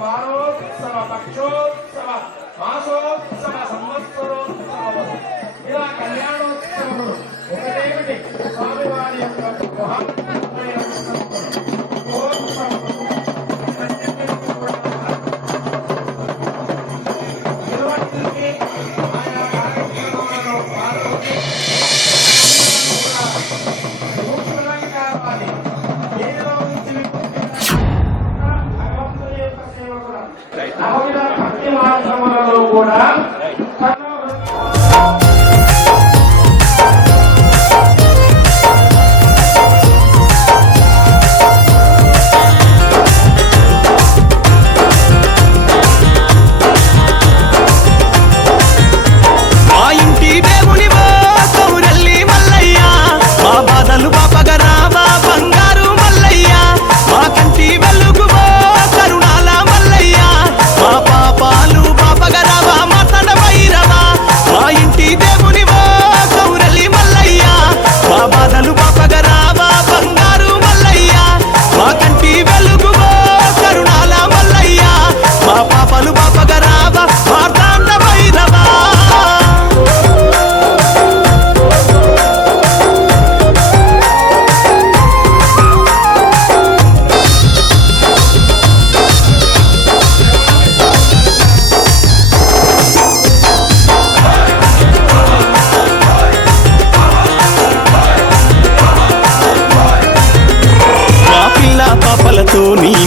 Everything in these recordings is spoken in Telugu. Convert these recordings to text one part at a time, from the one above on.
వారోత్సవ పక్షోత్సవ మాసోత్సవ సంవత్సరోత్సవ ఇలా కళ్యాణోత్సవములు ఒకటేమిటి స్వామివారి యొక్క భక్తి మార్గములలో కూడా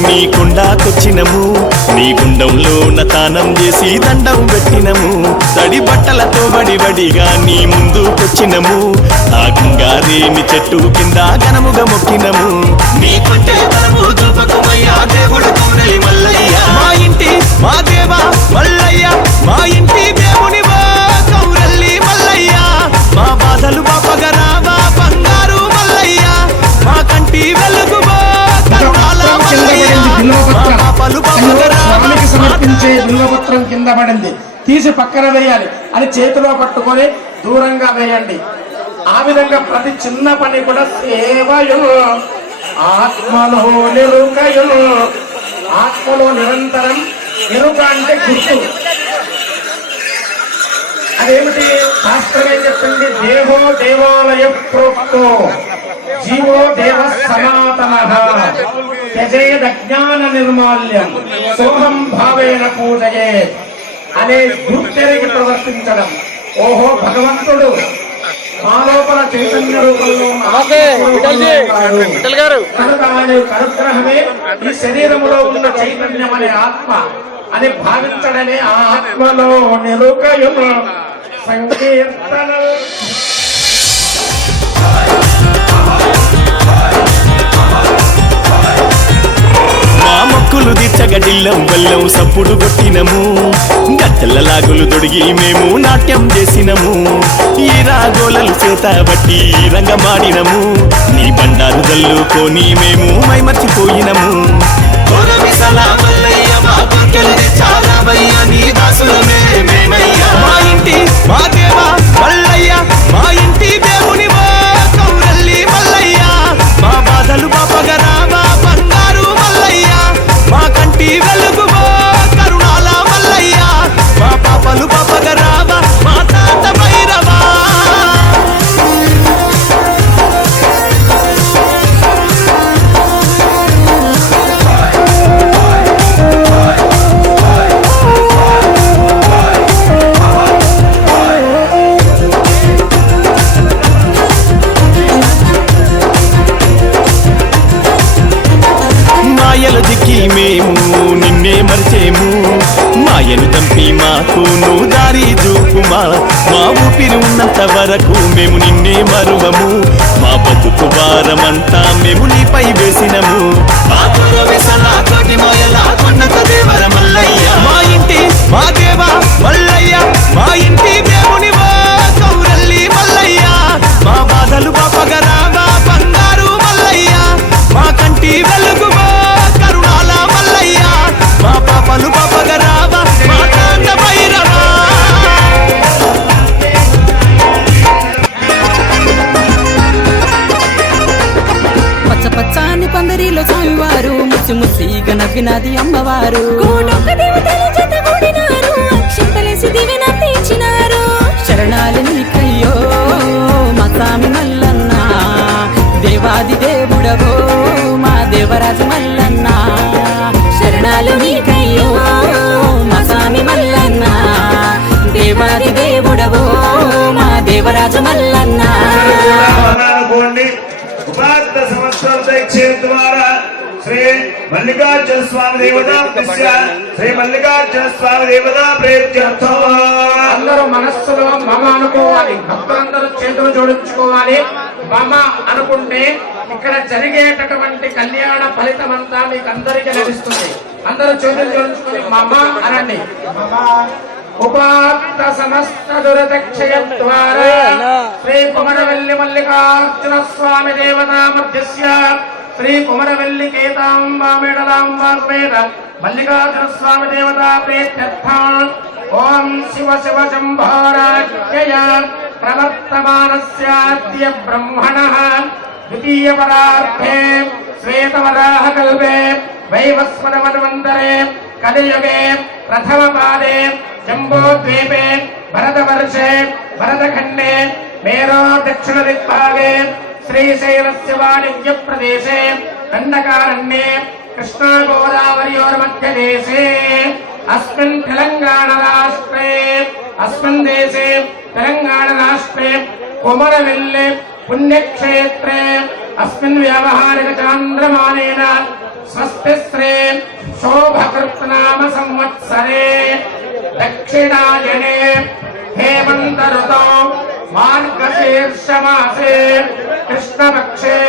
నీ కొండాకొచ్చినము నీ గుండంలో నతానం చేసి దండం పెట్టినము తడి బట్టలతో వడివడిగా నీ ముందుకొచ్చినము ఆ గంగారేమి చెట్టు కింద ఘనముగా మొక్కినము నీ కొంటే బలము చూపకమయ్యా దేవుడు కౌరలి మల్లయ్య మా ఇంటి మా దేవా మల్లయ్య మా ఇంటి దేవునివా కౌరల్లి మల్లయ్య మా బాధలు బాపగరావా బంగారు మల్లయ్య మా కంటి వెలుగువా స్వామికి సమర్పించే బిల్వపత్రం కింద పడింది, తీసి పక్కన వేయాలి. అది చేతిలో పట్టుకొని దూరంగా వేయండి. ఆ విధంగా ప్రతి చిన్న పని కూడా సేవయులు ఆత్మలో నిరుకయులు. ఆత్మలో నిరంతరం ఎరుక అంటే గుర్తు. అదేమిటి శాస్త్రం ఏం చెప్పింది? దేహో దేవాలయ ప్రోక్తో జీవో దేవ సనాతన త్యజేదజ్ఞాన నిర్మాల్యం సోహం భావేన పూజయే అనే గుర్తెరిగి ప్రవర్తించడం. ఓహో భగవంతుడు మా లోపల చైతన్య రూపంలో కనుగ్రహమే ఈ శరీరములో ఉన్న చైతన్యం అనే ఆత్మ అని భావించడనే ఆ ఆత్మలో నిరుకయులు సంకీర్తన. మొక్కులు దిచ్చగడిల్లం బెల్లం సప్పుడు కొట్టినము గచ్చల లాగులు దొడిగి మేము నాట్యం చేసినము ఈ రాగోలలు చేత బట్టి రంగమాడినము నీ బండారు జల్లుకొని మేము మైమర్చిపోయినము మా ఇంటి మా దేవా మల్లయ్య మా ఇంటి దేవునివా కౌరల్లి మల్లయ్య మా బాధలు బాపగరావా బంగారు మల్లయ్య మా కంటి వెలుగువా కరుణాల మల్లయ్య మా పాపలు పాపగరావా మా తాత భైరవా. మాయలు దిక్కి మేము నిన్నే మరిచేము మాయను తంపి మాకు నువ్వు దారి చూపుమా మా ఊపిరి ఉన్నంత వరకు మేము నిన్నే మరువము మా బతుకు భారమంతా మేము నీపై వేసినము మా ఇంటి మా దేవా మల్లయ్య మా ఇంటి దేవునివా కౌరల్లి మల్లయ్య మా బాధలు బాపగరావా బంగారు మల్లయ్య మా కంటి వెలుగువా కరుణాల మల్లయ్య మా పాపలు పాపగరావా మా తాత భైరవా. పచ్చ పచ్చాని పందిరిలో స్వామివారు ముసి ముసిగా నవ్వినది అమ్మవారు. దేవతలు జతగూడినారు అక్షింతలేసి దివినందించినారు శరణాలు నీకయ్యో మా స్వామి మల్లన్న దేవాది దేవుడవో మా దేవరాజు మల్లన్న శరణాలు నీకయ్యో మా స్వామి మల్లన్న దేవాది దేవుడవో మా దేవరాజు మల్లన్న అనుకోండి ఉపాధి సంవత్సరాల ద్వారా శ్రీ మల్లికార్జున స్వామి దేవతా శ్రీ మల్లికార్జున స్వామి దేవతా ప్రేత్యర్థం అందరూ మనస్సులో మమ అనుకోవాలి. భక్తులందరూ చేతులు జోడించుకోవాలి. మమ అనుకుంటే ఇక్కడ జరిగేటటువంటి కళ్యాణ ఫలితం అంతా మీకు అందరికీ లభిస్తుంది. అందరూ చేతులు జోడించుకొని మమ అనండి. ఉపాత్త సమస్త దురదక్షయ ద్వారా శ్రీ కుమరవెల్లి మల్లికార్జున స్వామి దేవతా మధ్యస్య శ్రీ కుమరవెల్లి కేతాంబా మేడలాంబా సమేత మల్లికార్జున స్వామి దేవతా ప్రేత్యర్థం ఓం శివ శివ శంభోరాజ్ఞయ ప్రవర్తమానస్యాద్య బ్రహ్మణః ద్వితీయ పరార్థే శ్వేతవరాహ కల్పే వైవస్వత మన్వంతరే కలియుగే ప్రథమ పాదే జంబోద్వీపే భరతవర్షే భరతఖండే మేరో దక్షిణ దిగ్భాగే శ్రీశైలస్య వాణిజ్య ప్రదేశే దండకారణ్యే కృష్ణా గోదావరియోర్మధ్యదేశే అస్మిన్ తెలంగాణ రాష్ట్రే అస్మిన్ దేశే తెలంగాణ రాష్ట్రే కుమరవెల్లి పుణ్యక్షేత్రే అస్మిన్ వ్యావహారిక చాంద్రమానేన స్వస్తి శ్రీ శోభకృత్నామ సంవత్సరే దక్షిణాయనే హేమంత ఋతౌ మార్గశీర్ష మాసే కృష్ణపక్షే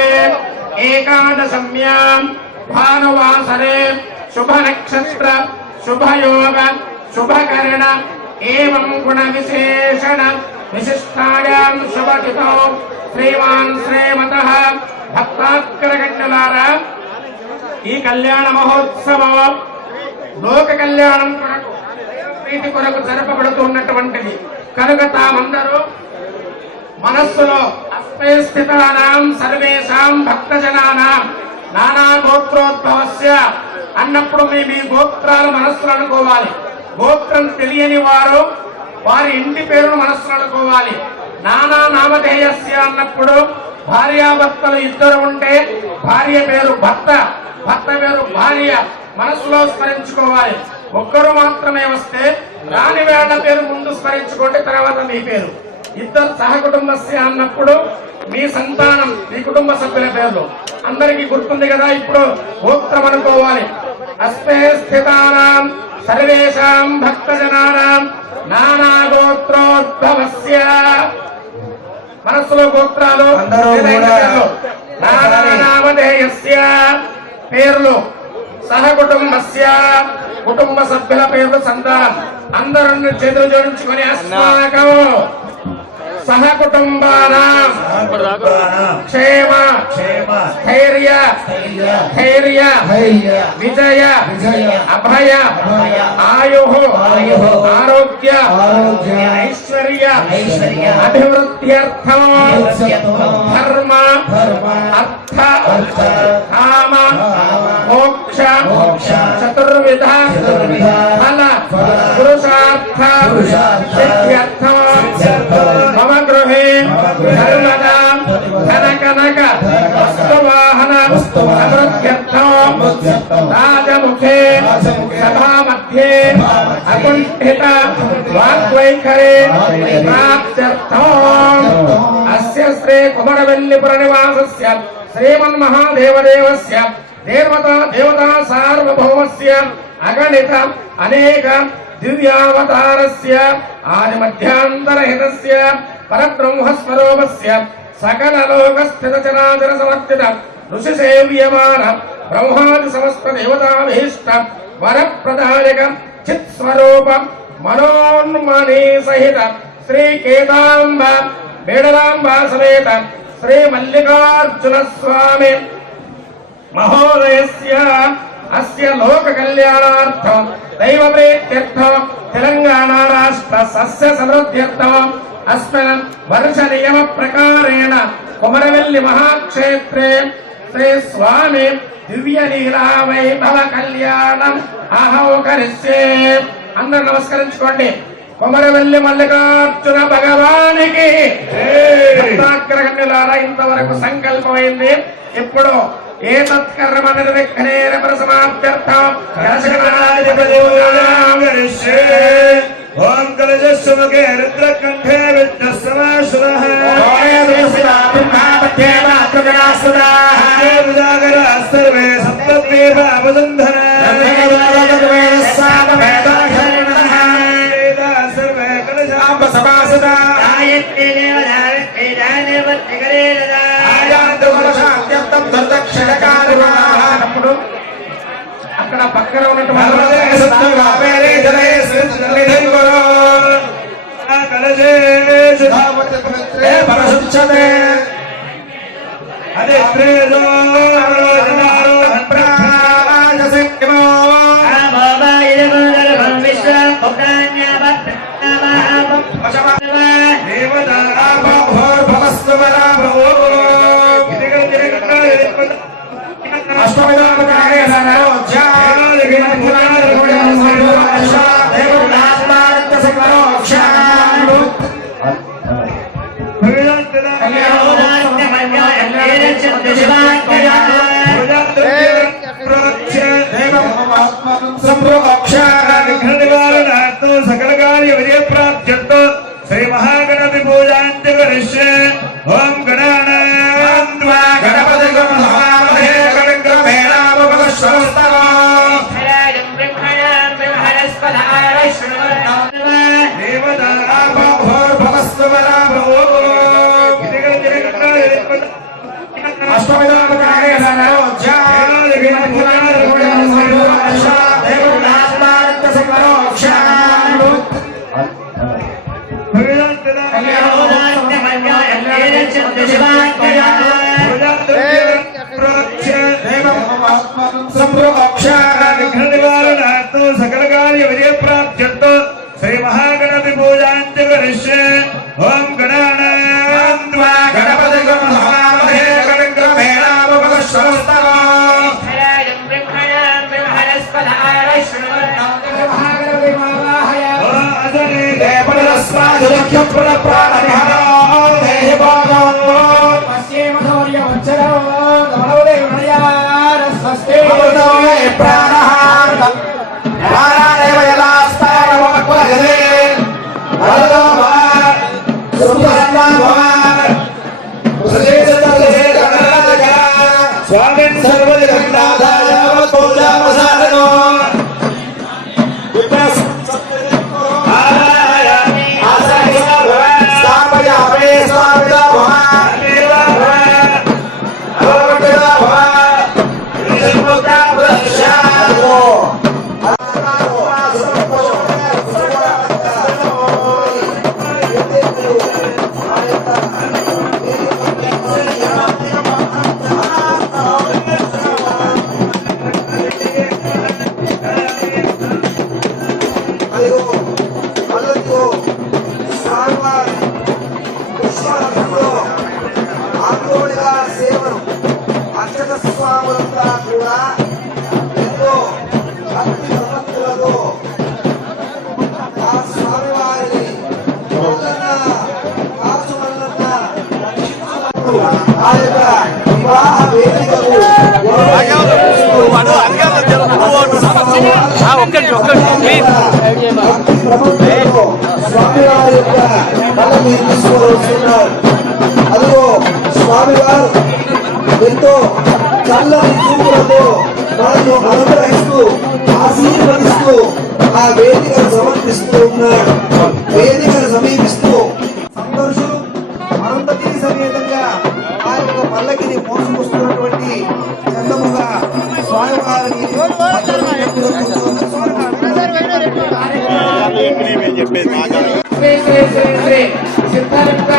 ఏకాదశమ్యాం భానువాసరే శుభ నక్షత్ర శుభయోగ శుభకరణ ఏవం గుణ విశేషణ విశిష్టాయాం శుభతిథౌ శ్రీమాన్ శ్రీమతః భక్తాగ్రగణ్యులారా ఈ కళ్యాణ మహోత్సవం లోక కళ్యాణం కొరకు ప్రీతి కొరకు జరపబడుతున్నటువంటిది కనుక తామందరూ మనస్సులో అస్మే స్థితానాం సర్వేషాం భక్తజనానాం నానా గోత్రోద్భవస్య అన్నప్పుడు మీ గోత్రాలు మనస్సులు అనుకోవాలి. గోత్రం తెలియని వారు వారి ఇంటి పేరును మనస్సులు అనుకోవాలి. నానా నామధేయస్య అన్నప్పుడు భార్యాభర్తలు ఇద్దరు ఉంటే భార్య పేరు భర్త, భర్త పేరు భార్య మనసులో స్మరించుకోవాలి. ఒక్కరు మాత్రమే వస్తే రాని వేళ్ల పేరు ముందు స్మరించుకోండి, తర్వాత మీ పేరు. ఇద్దరు సహకుటుంబస్య అన్నప్పుడు మీ సంతానం, మీ కుటుంబ సభ్యుల పేర్లు అందరికీ గుర్తుంది కదా. ఇప్పుడు గోత్రం అనుకోవాలి. అస్మే స్థితానాం సర్వేషాం భక్తజనానాం నానా గోత్రోద్భవస్య మనస్సులో గోత్రాలు నామధేయస్య పేర్లు సహకుటుంబస్య కుటుంబ సభ్యుల పేర్లు సంతానం అందరూ చేతులు జోడించుకొని అస్మాకం సహకుటుంబానాం క్షేమ స్థైర్య ధైర్య విజయ అభయ ఆయు ఆరోగ్య ఐశ్వర్య అభివృద్ధ్యర్థం ధర్మ అర్థ కామ మోక్ష చతుర్విధ ఫల పురుషార్థ సిద్ధ్యర్థం మమ గృహే ధర్మదా ధన కనక వస్తువాహన అభివృద్ధ్యర్థం రాజముఖే సభా మధ్యే అకుంఠిత వాగ్వైఖరే ప్రాప్త్యర్థం అస్య శ్రీ కుమరవెల్లిపుర నివాసస్య శ్రీమన్మహాదేవదేవస్య దేవతా సార్వభౌమస్య అగణిత అనేక దివ్యావతారస్య ఆది మధ్యాంతరహితస్య పరబ్రహ్మస్వరూపస్య సకల లోక స్థిత చరాచర సమర్పిత ఋషి సేవ్యమాన బ్రహ్మాది సమస్త దేవతాభీష్ట వరప్రదాయక చిత్ స్వరూప మనోన్మణి సహిత శ్రీ కేతాంబ మేడలాంబ సమేత శ్రీ మల్లికార్జున స్వామి మహోదయస్య అస్య లోక కళ్యాణార్థం దైవ ప్రీత్యర్థం తెలంగాణ రాష్ట్ర సస్య సమృద్ధ్యర్థం అస్మిన్ వర్ష నియమ ప్రకారేణ కుమరవెల్లి మహాక్షేత్రే శ్రీ స్వామి దివ్య లీలా వైభవ కళ్యాణం ఆహోకరిస్తే అందరూ నమస్కరించుకోండి. కొమరవెల్లి మల్లికార్జున భగవానికి భక్తాగ్రగణ్యులారా ఇంతవరకు సంకల్పమైంది. ఇప్పుడు ఏ తత్కర్మ నిర్విఘ్నేన ప్రసమాప్త్యర్థం ఓం కలజస్సుముఖే రుద్రకంఠే విద్యస్సమాశ్వరః సర్వే సప్తద్వీప అవబంధన సర్వే కలశాంబ సమాసదా అక్కడ పక్కన ఉన్నటువంటి అదే సకల కార్య విజయ ప్రాప్త్యర్థం శ్రీ మహాగణపతి పూజాంతి కరిష్యే. ఓం గణానాం త్వా గణపతిగం హవామహే కవిం క్రమేణాముపగశ్వస్తమో దేవతాభోర్భవస్వరాభవో సకల కార్య విజయ ప్రాప్త్యర్థం శ్రీ మహాగణపతి పూజాంతి కరిష్యే. ఓం గణానాం త్వా గణపతిగం హవామహే కవిం క్రమేణాముపగశ్వస్తమో స్వామిన్ సర్వజగన్నాథాయ పూజామసారణో సేవను అర్చక స్వాములంతా కూడా ఎంతో భక్తి భక్తులతో ఆ స్వామివారిని ఆ యొక్క వివాహ వేదికకు స్వామివారి యొక్క పల్లకి తీసుకువస్తున్నారు. అదిగో స్వామివారు ఎంతో చల్లని చూపులతో మనను అనుగ్రహిస్తూ ఆశీర్వదిస్తూ ఆ వేదికను సమర్పిస్తూ ఉన్నాడు. వేదికను సమీపిస్తూ సంతోషులు అరుంధతి సమేతంగా ఆ యొక్క పల్లకిని మోసుకొస్తున్నటువంటి చందముగా స్వామివారిని సిద్ధార్థ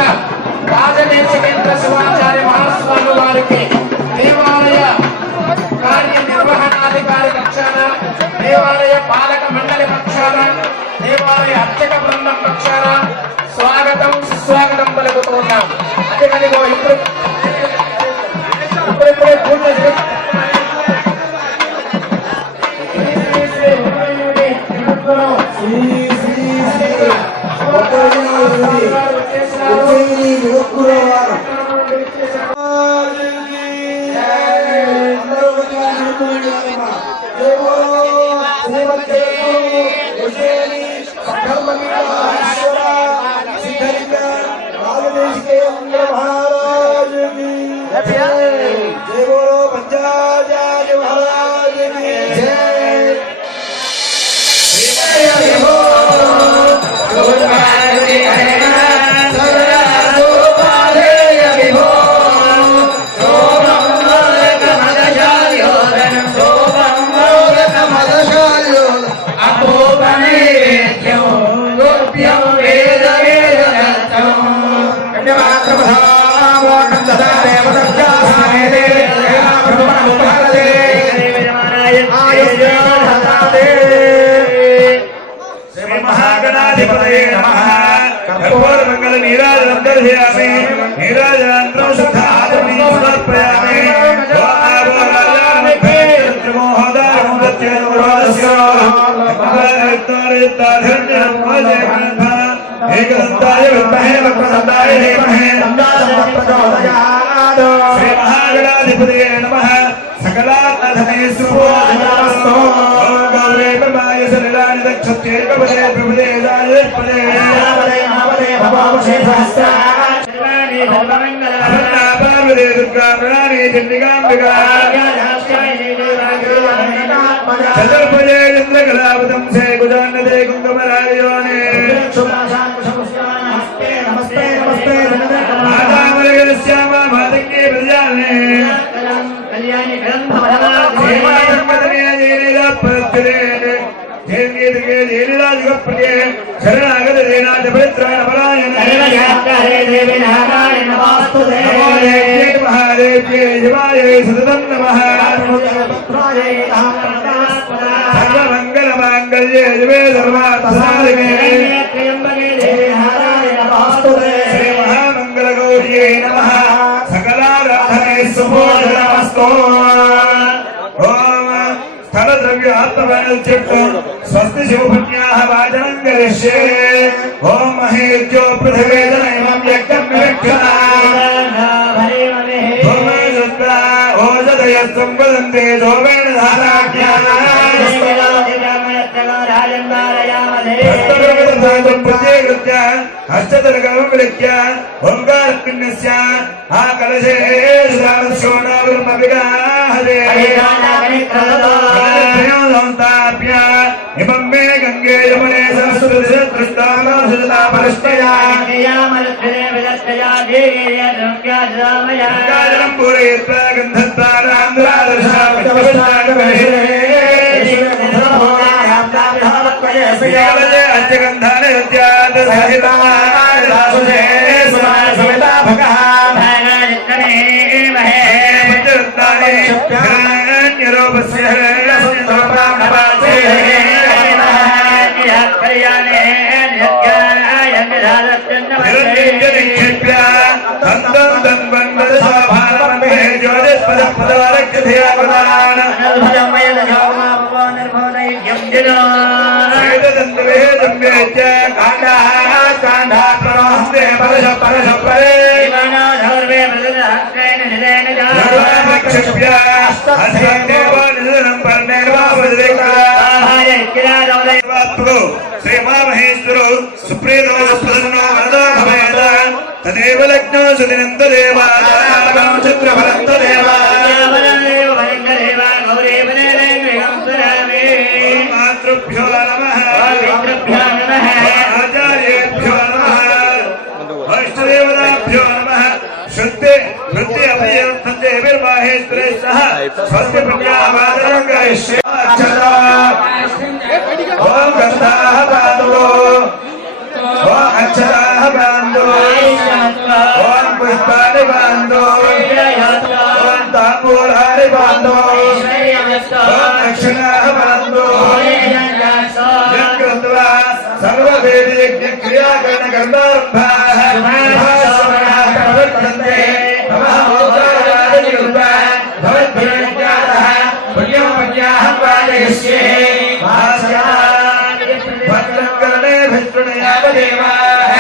రాజదేశకేంద్ర శివాచార్య మహాస్వామి వారికి దేవాలయ కార్యనిర్వహణాధికారి పక్షాన, దేవాలయ పాలక మండలి పక్షాన, దేవాలయ అర్చక బృందం పక్షాన స్వాగతం సుస్వాగతం పలుకుతూ ఉన్నాం. అదేవిధంగా ఇప్పుడిప్పుడే పూజ ఉజ్జయిని యువకుల వారు అందరూ మంచిగా నడుపుకోండి అమ్మా. జై బోలో శ్రీమద్దేవో ఉజ్జయిని ధర్మలింగేశ్వర సిద్ధలింగ నాగదేశికేంద్ర మహారాజ్ की जय। जय बोलो पंचाचार्य महाराज की जय। महागणाधिपतये नमः। कर्पूर मंगल नीराजनं दर्शयामि। नीराजनानन्तरं शुद्धाचमनीं समर्पयामि। एकदन्ताय विद्महे वक्रतुण्डाय धीमहि तन्नो प्रचोदयात्। श्री महागणाधिपतये नमः। सकलात्मधने सुपूजितमस्तु। ओम गौरे ब्रह्माय सलिलानि दक्षत्ये कपदे प्रभुदे दाये पदे नामदे नामदे भवोषे सहस्राणि धर्ममङ्गला पार्वती दुर्गा प्रणानि चण्डिकाम्बिका चतुर्भुजे चन्द्रकलावतं से कुजान्नते कुङ्कुमराजयोने नमस्ते नमस्ते नमस्ते मातामलगस्यामा मातङ्गे प्रजाने कल्याणी शरणागत देनाथ पवित्राण परायण महादेव के शिवाय सततं नमः। सर्वमंगल मांगल्ये शिवे सर्वार्थसाधिके श्री महामंगल गौर्ये नमः। सकलाराधने सुपूजितमस्तु। ओम स्थल द्रव्य आत्मवनचित्त स्वस्ति शिवपुण्याः वाचनं करिष्ये। ओम महेज्यो पृथिवीजनैवं यज्ञं विरक्षणा ओम शुद्धा ओजदयस्तं वदन्ते जोमेन धाराज्ञानाय हस्तदर्गं विलिख्य ओंकारपिण्यस्य आकलशे सुदानशोणावृमविगाहदे इमं मे गंगे यमुने सरस्वती दृष्टामसुता परष्टया काजलं पूरयित्वा गन्धद्वारान्ध्रादर्शावले अत्यगन्धाने यद्यात् सहितासुषे समिता भगः न्यरोपस्य श्री महामहेश्वरो सुप्रीतो प्रसन्नो वरदो भवेत् तदेव लग्नो सुदिनं तदेव चित्रफलं तदेव मातृभ्यो नमः आचार्येभ्यो नमः इष्टदेवताभ्यो नमः शुद्धि वृद्धि अभयं देवीर्माहेश्वरे सह स्वस्य पुण्यावादनं करिष्ये। ओम गंधाः बांधो ओम अक्षराः बांधो ओम पुष्पाणि बांधो ओम तांबूलानि बांधो ओम दक्षिणाः बांधो यत्कृत्वा सर्ववेद यज्ञ क्रियाकरण कर्मारम्भाः प्रवर्तन्ते नमः ओंकारादिरूपा भवद्भिर्ज्ञातः पुण्यं पुण्याहं वाजयिष्ये। भद्रं कर्णे भिष्णुयावदेवाः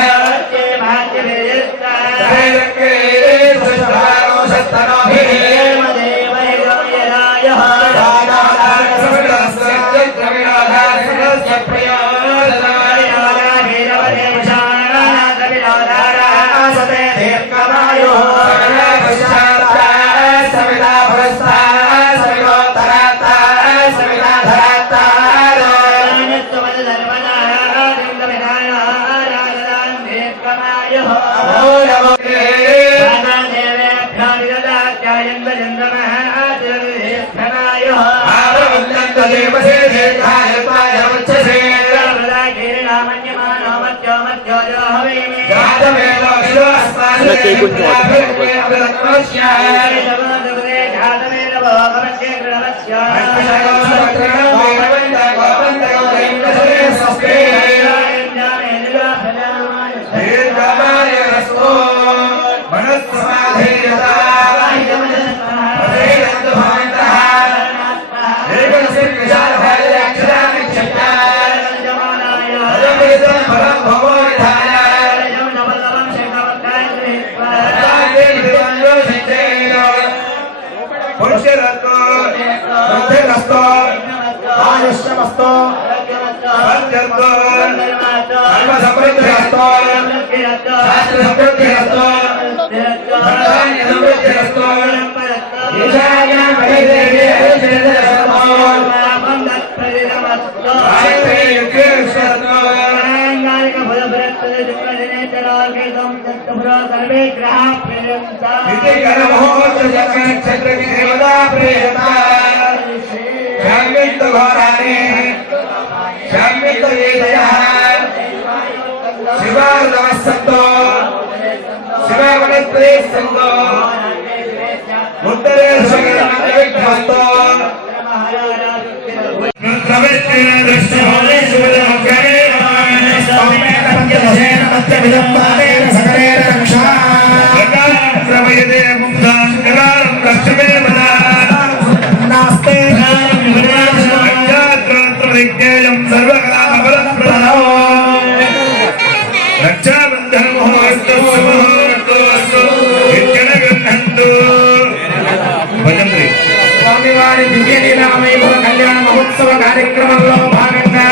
స్వామివారి దివ్యలీలా వైభవ కళ్యాణ మహోత్సవ కార్యక్రమంలో భాగంగా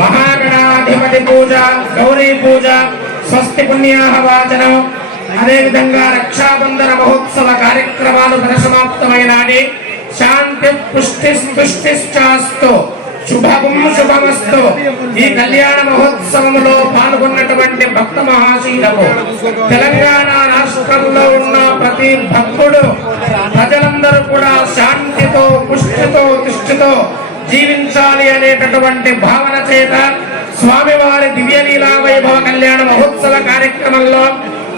మహాగణాధిపతి పూజ, గౌరీ పూజ, స్వస్తి పుణ్యాహవాచనం, అదేవిధంగా రక్షాబంధన మహోత్సవ కార్యక్రమాలు పరిసమాప్తమైనాడి. శాంతి పుష్టి తుష్టిశ్చాస్తు శుభం శుభమస్తు. ఈ కళ్యాణ మహోత్సవంలో పాల్గొన్నటువంటి భక్త మహాశీలకు తెలంగాణ రాష్ట్రంలో ఉన్న ప్రతి భక్తుడు, ప్రజలందరూ కూడా శాంతితో పుష్టితో తిష్టితో జీవించాలి అనేటటువంటి భావన చేత స్వామివారి దివ్యలీలా వైభవ కళ్యాణ మహోత్సవ కార్యక్రమంలో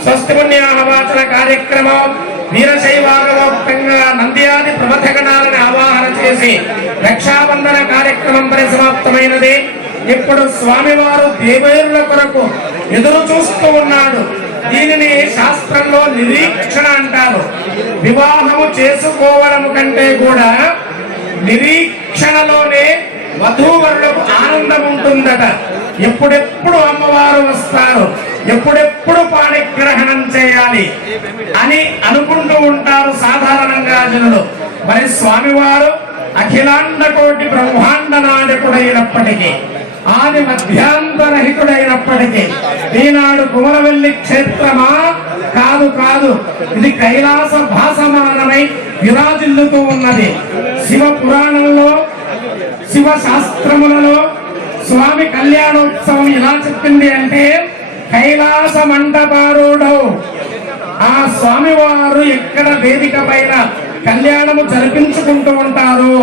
స్వస్తి పుణ్యాహవాచన కార్యక్రమం, వీరశైవాగవోక్తంగా నంద్యాది ప్రమథగణాలను ఆవాహన చేసి రక్షాబంధన కార్యక్రమం పరిసమాప్తమైనది. ఇప్పుడు స్వామివారు దేవేరుల కొరకు ఎదురు చూస్తూ ఉన్నాడు. దీనిని శాస్త్రంలో నిరీక్షణ అంటారు. వివాహము చేసుకోవడం కంటే కూడా నిరీక్షణలోనే వధూవరులకు ఆనందం ఉంటుందట. ఎప్పుడెప్పుడు అమ్మవారు వస్తారు, ఎప్పుడెప్పుడు పాణిగ్రహణం చేయాలి అని అనుకుంటూ ఉంటారు సాధారణంగా జనులు. మరి స్వామివారు అఖిలాండ కోటి బ్రహ్మాండ నాయకుడైనప్పటికీ, ఆది మధ్యాంతరహితుడైనప్పటికీ ఈనాడు కుమరవెల్లి క్షేత్రమా? కాదు కాదు, ఇది కైలాస భాసమానమై విరాజిల్లుతూ ఉన్నది. శివ పురాణంలో, శివ శాస్త్రములలో స్వామి కళ్యాణోత్సవం ఎలా చెప్పింది అంటే, కైలాస మంటపారూఢౌ. ఆ స్వామివారు ఎక్కడ వేదిక పైన కళ్యాణము జరిపించుకుంటూ ఉంటారో,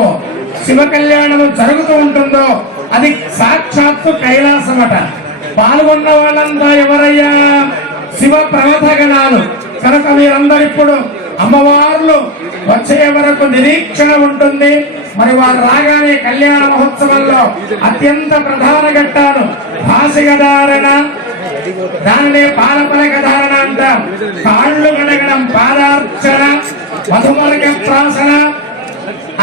శివ కళ్యాణము జరుగుతూ ఉంటుందో అది సాక్షాత్తు కైలాసమట. పాల్గొన్న వాళ్ళంతా ఎవరయ్యా? శివ ప్రమథగణాలు. కనుక మీరందరూ ఇప్పుడు అమ్మవార్లు వచ్చే వరకు నిరీక్షణ ఉంటుంది. మరి వారు రాగానే కళ్యాణ మహోత్సవంలో అత్యంత ప్రధాన ఘట్టాలు భాసిక ధారణ, దానినే పాలపలక ధారణ అంటాం. కాళ్ళు కడగడం పాదార్చన, మధుమలక ప్రాసన,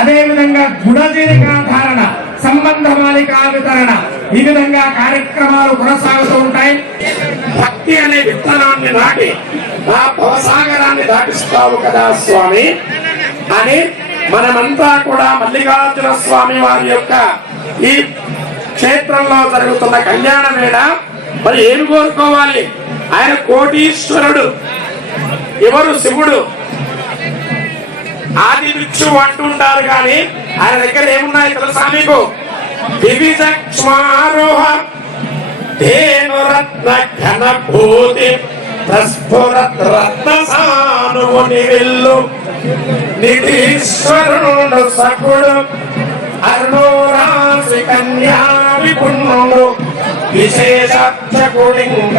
అదేవిధంగా గుడజీరికా ధారణ, సంబంధమాలికా వితరణ, ఈ విధంగా కార్యక్రమాలు కొనసాగుతూ ఉంటాయి. భక్తి అనే విత్తనాన్ని నాటి ఆ భవసాగరాన్ని దాటిస్తావు కదా స్వామి అని మనమంతా కూడా మల్లికార్జున స్వామి వారి యొక్క ఈ క్షేత్రంలో జరుగుతున్న కళ్యాణ వేళ మరి ఏమి కోరుకోవాలి? ఆయన కోటీశ్వరుడు. ఎవరు? శివుడు. ఆది భిక్షు అంటుంటారు కానీ ఆయన దగ్గర ఏమున్నాయి తెలుసా మీకు? వివిధ క్ష్మారోహ ధేనురత్న ఘనభూతి ప్రస్ఫురత్ రత్న సానువుని విల్లు నిధీశ్వరుడు సకుడు అరుణోరాశి కన్యా విపుణుడు విశేషకుడింగ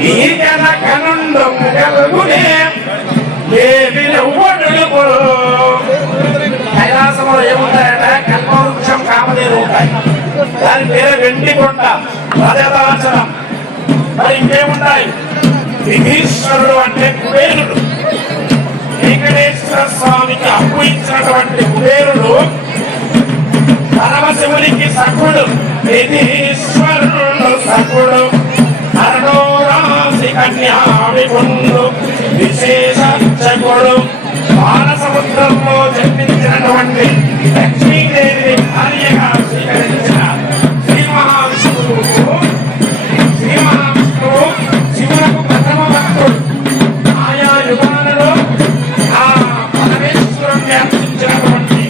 నీగన కనుండు గలుగునే కైలాసంలో ఏముంటాయట? కల్పవృక్షం, కామధేను ఉంటాయి. దాని పేరు వెండికొండ, రజతాచలం. మరి ఇంకేముంటాయి? విధీశ్వరుడు అంటే కుబేరుడు. వెంకటేశ్వర స్వామికి అప్పు ఇచ్చినటువంటి కుబేరుడు పరమశివునికి సఖుడు. విధీశ్వరుడు సఖుడు అరుణోరాశి కన్యా విపుణుడు విశేషకుడు. బాలసముద్రంలో జన్మించినటువంటి లక్ష్మీదేవిని భార్యగా స్వీకరించిన శ్రీ మహావిష్ణువు శివులకు ప్రథమ భక్తుడు. ఆయా యుగాలలో ఆ పరమేశ్వరుణ్ణి అర్చించినటువంటి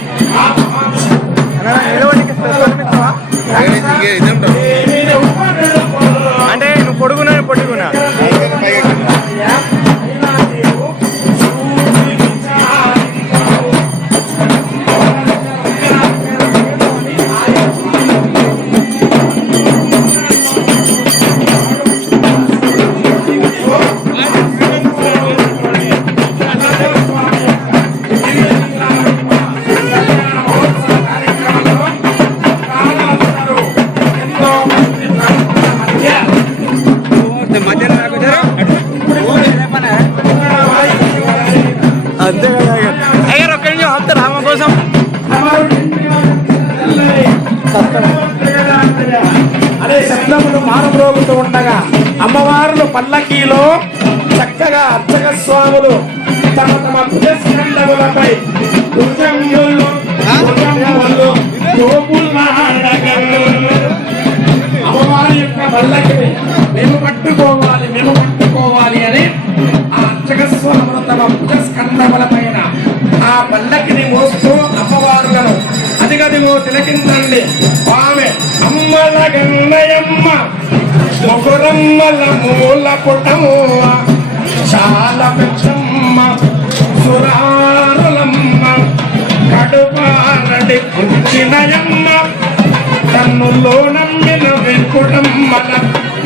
ఆ మహావిష్ణువు అంటే నువ్వు పొడుగునా పొడుగునా అయ్యారు ఒక్కడి నుంచి ఆపుతారు ఆమె కోసం. అనే శబ్దములు మారుమ్రోగుతూ ఉండగా అమ్మవారులు పల్లకీలో చక్కగా అర్చక స్వాములు తమ తమ భుజస్కంధములపై అమ్మవారి యొక్క పల్లకిని మేము పట్టుకోవాలి అని ఆ అర్చక స్వాములు తమ భుజస్కంధముల పైన ఆ పల్లకిని మోస్తూ అమ్మవారులను అదిగదిగో తిలకించండి. ఆమె అమ్మల గన్నయమ్మ ముగురమ్మల మూల పుటమ్మ చాలా పెద్దమ్మ సురారులమ్మ కడుపారడి పుచ్చినయమ్మ కన్నులో నమ్మిన వెంకుటమ్మల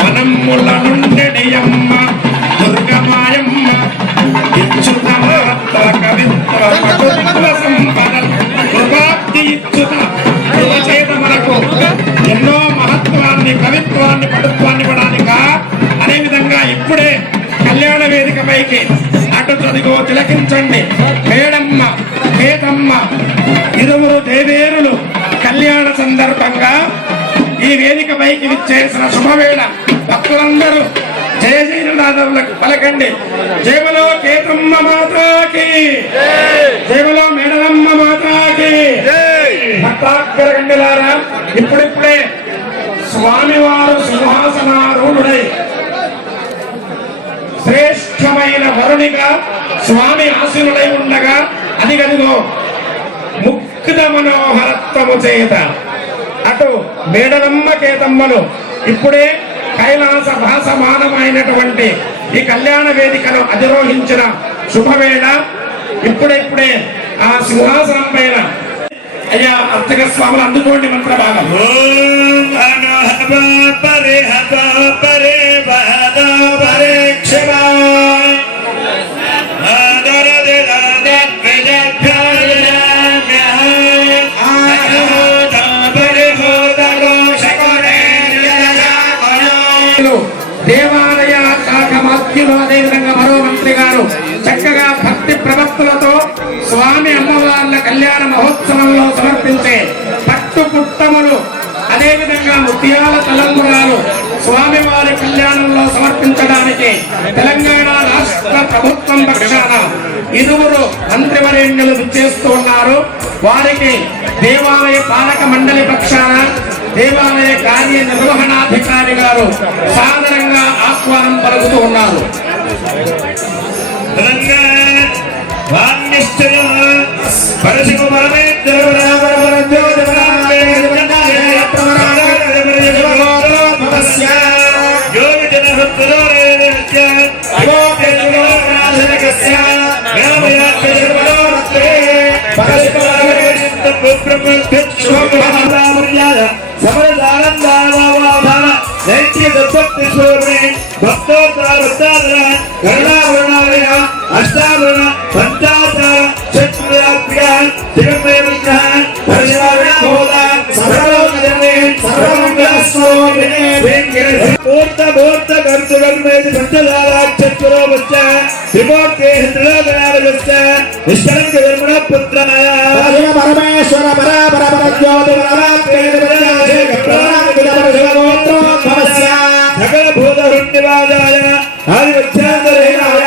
మనమ్ముల నుండియమ్మ దుర్గమాయమ్మ ఇచ్చుత మాత్ర కవిత్వ పటుత్వ సంపద కృపాబ్ది ఇచ్చుత చేత మనకు ఎన్నో మహత్వాన్ని, కవిత్వాన్ని, పటుత్వాన్ని పడాలిగా. అదేవిధంగా ఇప్పుడే కళ్యాణ వేదికపైకి అటు చదిగో తిలకించండి. మేడమ్మ, కేతమ్మ ఇరువురు దేవేరులు కళ్యాణ సందర్భంగా ఈ వేదిక పైకి విచ్చేసిన శుభవేళ భక్తులందరూ జయ జయనాథములకు పలకండి. జయములో కేతమ్మ మాతాకి, జయములో మేడలమ్మ మాతాకి. భక్తాగ్రగండిలారా, ఇప్పుడిప్పుడే స్వామివారు సింహాసనారూఢుడై శ్రేష్టమైన వరునిగా స్వామి ఆశీనుడై ఉండగా అదిగదిగో ముక్త మనోహరత్వము చేత అటు మేడలమ్మ కేతమ్మలు ఇప్పుడే కైలాస భాసమానమైనటువంటి ఈ కళ్యాణ వేదికను అధిరోహించిన శుభవేళ. ఇప్పుడే ఆ సింహాసనం పైన అయ్యా అర్చక స్వాములు అందుకోండి మంత్ర భాగం. దేవాలయ శాఖ మాధ్యులు అదేవిధంగా మరో మంత్రి గారు చక్కగా భక్తి ప్రవక్తులతో స్వామి అమ్మవార్ల కళ్యాణ మహోత్సవంలో సమర్పించే పట్టు పుట్టములు అదేవిధంగా ముత్యాల తలంబరాలు స్వామివారి కళ్యాణంలో సమర్పించడానికి తెలంగాణ రాష్ట్ర ప్రభుత్వం పక్షాన ఇరువురు మంత్రివరేణ్యులు విచ్చేస్తూ ఉన్నారు. వారికి దేవాలయ పాలక మండలి పక్షాన దేవాలయ కార్యనిర్వహణాధికారి గారు సాదరంగా ఆహ్వానం పలుకుతూ ఉన్నారు. పరమేశ్వర కరుణావరణాలయ అష్టావరణ పంచాచార చతుర్వ్యాప్య జగన్మయ విగ్రహ పరిశుభ్రహోద సర్వలోకజననే సర్వమంగళస్వరూపిణే మూర్త కర్తుగర్మేది పంచదారాక్షరోపశ్చ త్రిమూర్తే త్రిలోకనారజశ్చ నిష్కలంక ధర్మణ పుత్రాయ పరమేశ్వర పరాపర పరజ్యోతి సకల భూతరుణ్యవాదాయ ఆదివచ్చాంతరేణాయ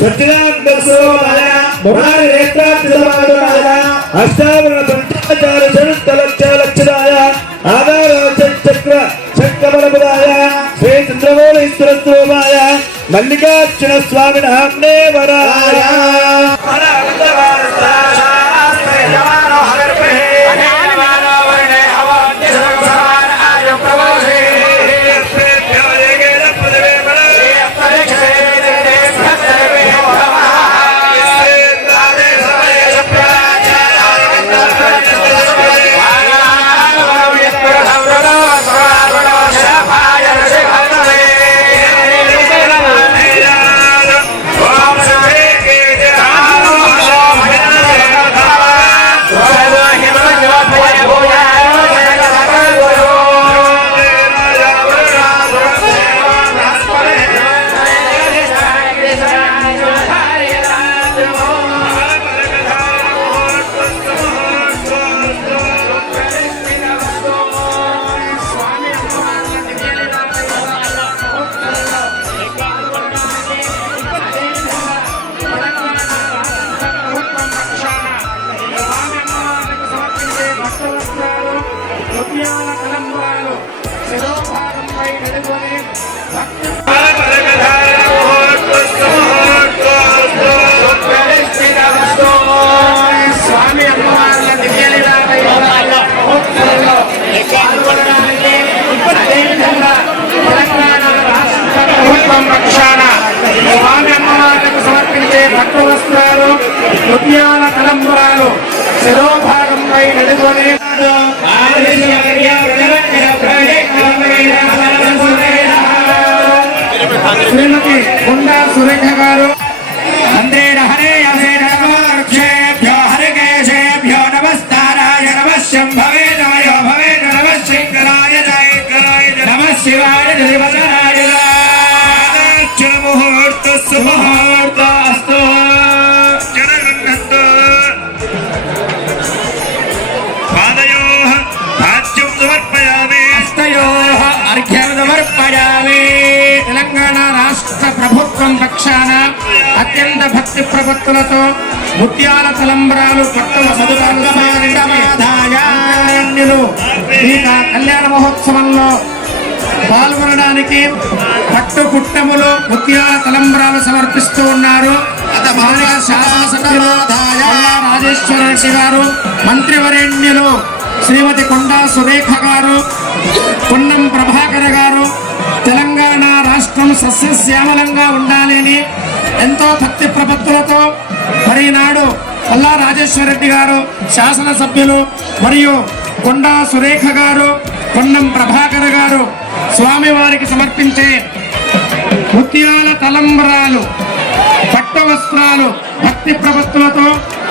సచ్చిదానందస్వరూపాయ మురారి నేత్రాక్షరవాదాయ అష్టావరణ పంచాచార చతుర్లక్షాయ ఆధార చక్ర చక్రబలపదాయ శ్రీ చంద్రమౌళీశ్వర స్వరూపాయ మల్లికార్జున స్వామి నామ్నే వరాయ ముత్యాల తలంబరాలు శిరోభాగంపై నడుకొని శ్రీమతి గుండా సురేఖ గారు అందేర హరే అసేభ్యో హరికేశేభ్యో నమస్తారాయ నమ శంభవే నమయో భవే నమ శంకరాయ జయకరాయ నమ శివాయ దేవతరాయ ముహూర్త సుముహూర్త అస్తు తెలంగాణ రాష్ట్ర ప్రభుత్వం పక్షాన అత్యంత భక్తి ప్రపత్తులతో ముత్యాల తలంబరాలు పట్టవ సదుపాయాలు కళ్యాణ మహోత్సవంలో పాల్గొనడానికి పట్టు పుట్టములు ముత్యాల తలంబరాలు సమర్పిస్తూ ఉన్నారు. శాసనసభ్యులు రాజేశ్వర రెడ్డి గారు, మంత్రివరేణ్యులు శ్రీమతి కొండా సురేఖ గారు, పొన్నం ప్రభాకర్ గారు తెలంగాణ రాష్ట్రం సస్యశ్యామలంగా ఉండాలని ఎంతో భక్తి ప్రపత్తులతో మరి నాడు పల్లా రాజేశ్వర రెడ్డి గారు శాసనసభ్యులు మరియు కొండా సురేఖ గారు, పొన్నం ప్రభాకర్ గారు స్వామివారికి సమర్పించే ముత్యాల తలంబరాలు పట్టు వస్త్రాలు భక్తి ప్రపత్తులతో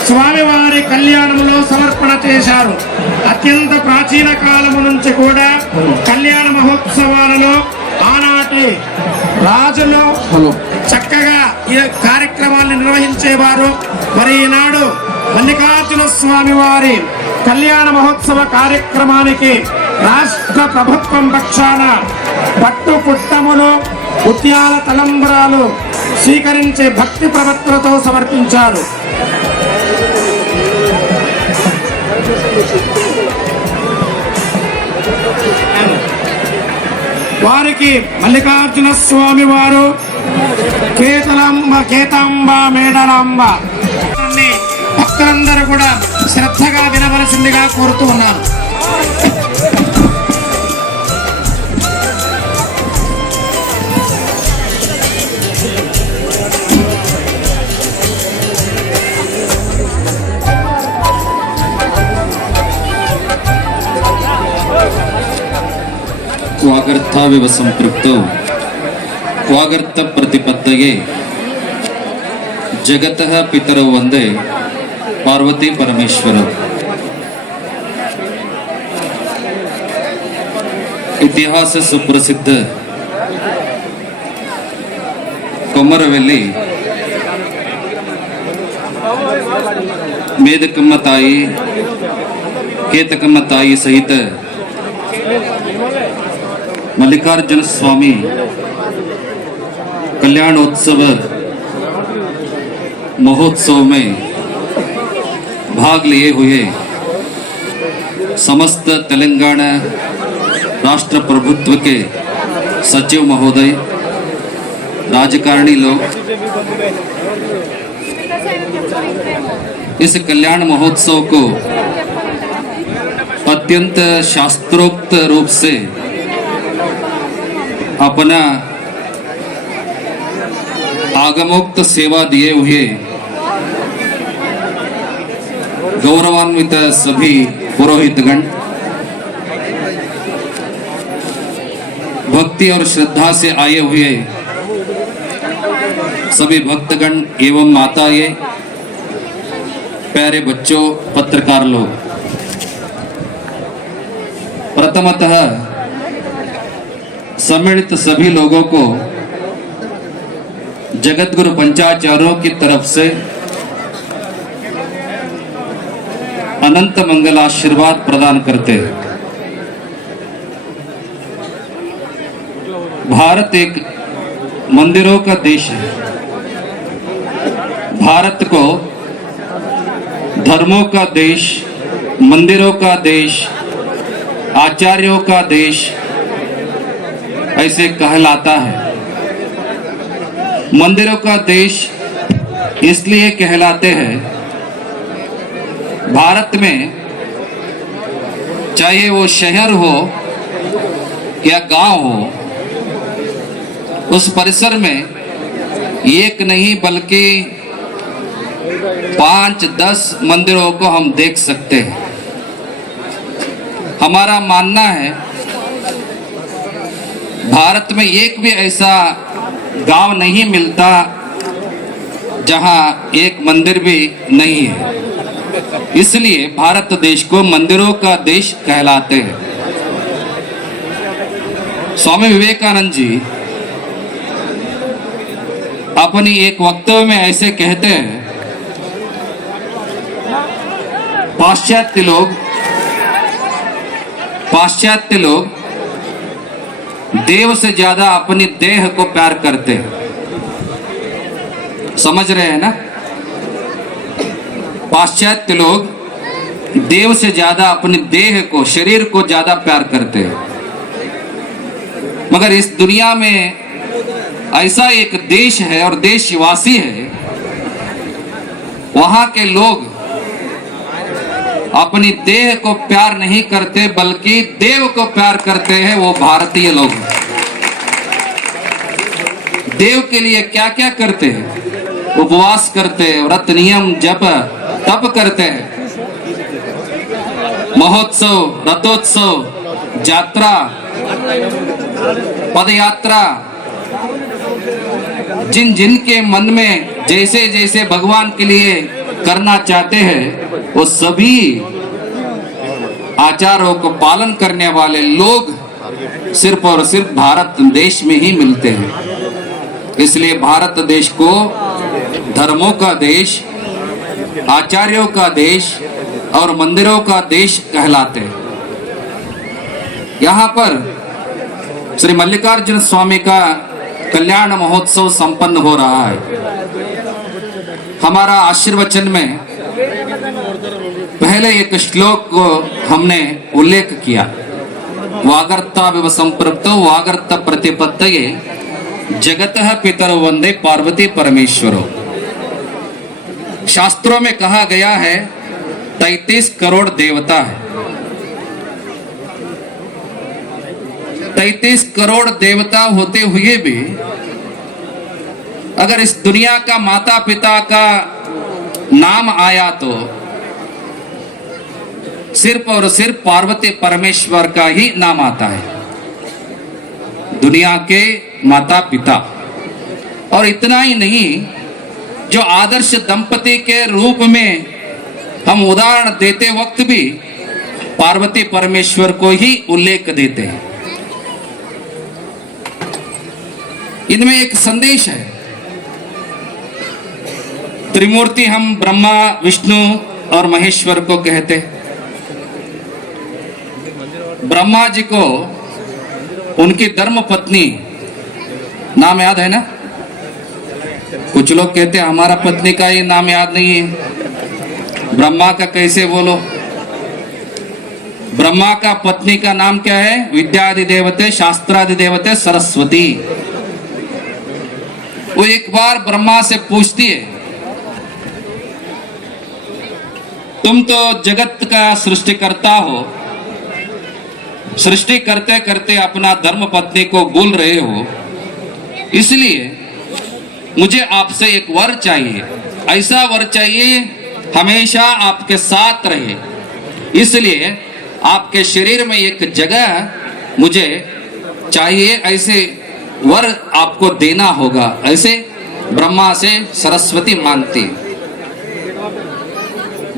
స్వామివారి కళ్యాణంలో సమర్పణ చేశారు. అత్యంత ప్రాచీన కాలము నుంచి కూడా కళ్యాణ మహోత్సవాలలో ఆనాటి రాజులు చక్కగా ఈ కార్యక్రమాన్ని నిర్వహించేవారు. మరి ఈనాడు మల్లికార్జున స్వామి వారి కళ్యాణ మహోత్సవ కార్యక్రమానికి రాష్ట్ర ప్రభుత్వం పక్షాన పట్టు పుట్టములు ముత్యాల తలంబరాలు స్వీకరించే భక్తి ప్రవక్తలతో సమర్పించారు. వారికి మల్లికార్జున స్వామి వారు కేతాంబ మేడలాంబ భక్తులందరూ కూడా శ్రద్ధగా వినవలసిందిగా కోరుతూ ఉన్నాను. వాగర్థావివ సంపృక్తౌ వాగర్థ ప్రతిపత్తయే जगतः पितरौ वंदे पार्वती परमेश्वरौ। इतिहास सुप्रसिद्ध कोमरवेली मेदकम्म ताई केतकम्म ताई सहित मल्लिकार्जुन स्वामी कल्याणोत्सव महोत्सव में भाग लिए हुए समस्त तेलंगाना राष्ट्र प्रभुत्व के सचिव महोदय, राजकारणी लोग, इस कल्याण महोत्सव को अत्यंत शास्त्रोक्त रूप से अपना आगमोक्त सेवा दिए हुए गौरवान्वित सभी पुरोहितगण, भक्ति और श्रद्धा से आए हुए सभी भक्तगण एवं माताएं, प्यारे बच्चों, पत्रकार लोग, प्रथमतः सम्मिलित सभी लोगों को जगत गुरु पंचाचार्यों की तरफ से अनंत मंगल आशीर्वाद प्रदान करते हैं। भारत एक मंदिरों का देश है। भारत को धर्मों का देश, मंदिरों का देश, आचार्यों का देश ऐसे कहलाता है। मंदिरों का देश इसलिए कहलाते हैं, भारत में चाहे वो शहर हो या गांव हो, उस परिसर में एक नहीं बल्कि 5-10 मंदिरों को हम देख सकते हैं। हमारा मानना है भारत में एक भी ऐसा गांव नहीं मिलता जहां एक मंदिर भी नहीं है। इसलिए भारत देश को मंदिरों का देश कहलाते हैं। स्वामी विवेकानंद जी अपनी एक वक्तव्य में ऐसे कहते हैं, पाश्चात्य लोग देव से ज्यादा अपनी देह को प्यार करते हैं। समझ रहे हैं ना? पाश्चात्य लोग देव से ज्यादा अपनी देह को, शरीर को ज्यादा प्यार करते हैं। मगर इस दुनिया में ऐसा एक देश है और देशवासी है, वहां के लोग अपनी देह को प्यार नहीं करते बल्कि देव को प्यार करते हैं। वो भारतीय लोग देव के लिए क्या क्या करते हैं? उपवास करते हैं, व्रत नियम जप तप करते हैं, महोत्सव, रथोत्सव, यात्रा, पदयात्रा, जिन जिन के मन में जैसे जैसे भगवान के लिए करना चाहते हैं, वो सभी आचारों को पालन करने वाले लोग सिर्फ और सिर्फ भारत देश में ही मिलते हैं। इसलिए भारत देश को धर्मों का देश, आचार्यों का देश और मंदिरों का देश कहलाते हैं। यहाँ पर श्री मल्लिकार्जुन स्वामी का कल्याण महोत्सव संपन्न हो रहा है। हमारा आशीर्वचन में पहले एक श्लोक को हमने उल्लेख किया, वागर्ता विव संपृक्तो वागर्त प्रतिपत्तये जगतः पितरौ वंदे पार्वती परमेश्वरौ। शास्त्रों में कहा गया है 33 करोड़ देवता है। 33 करोड़ देवता होते हुए भी अगर इस दुनिया का माता पिता का नाम आया तो सिर्फ और सिर्फ पार्वती परमेश्वर का ही नाम आता है, दुनिया के माता पिता। और इतना ही नहीं, जो आदर्श दंपति के रूप में हम उदाहरण देते वक्त भी पार्वती परमेश्वर को ही उल्लेख देते हैं। इनमें एक संदेश है। त्रिमूर्ति हम ब्रह्मा, विष्णु और महेश्वर को कहते हैं। ब्रह्मा जी को उनकी धर्म पत्नी नाम याद है ना? कुछ लोग कहते हैं हमारा पत्नी का ये नाम याद नहीं है। ब्रह्मा का कैसे बोलो? ब्रह्मा का पत्नी का नाम क्या है? विद्यादि देवते, शास्त्रादि देवते, सरस्वती। वो एक बार ब्रह्मा से पूछती है, तुम तो जगत का सृष्टि करता हो, सृष्टि करते करते अपना धर्म पत्नी को भूल रहे हो, इसलिए मुझे आपसे एक वर चाहिए। ऐसा वर चाहिए हमेशा आपके साथ रहे, इसलिए आपके शरीर में एक जगह मुझे चाहिए, ऐसे वर आपको देना होगा। ऐसे ब्रह्मा से सरस्वती मांगती है।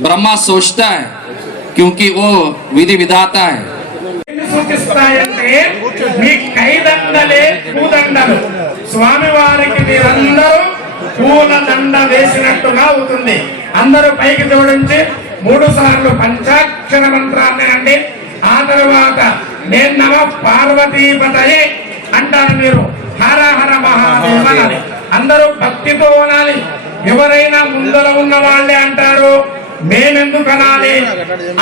ब्रह्मा सोचता है क्योंकि वो विधि विधाता है। సూచిస్తాయంటే మీ కైదండలే పూదండలు, స్వామివారికి మీరందరూ పూలదండ వేసినట్టుగా అవుతుంది. అందరూ పైకి జోడించి 3 సార్లు పంచాక్షర మంత్రాన్ని అండి. ఆ తరువాత నేను నమ పార్వతీపతయే అంటారు. మీరు హర హర మహాదేవ అని అందరూ భక్తితో అనాలి. ఎవరైనా ముందర ఉన్న వాళ్ళే అంటారు, మేమెందుకు అనాలి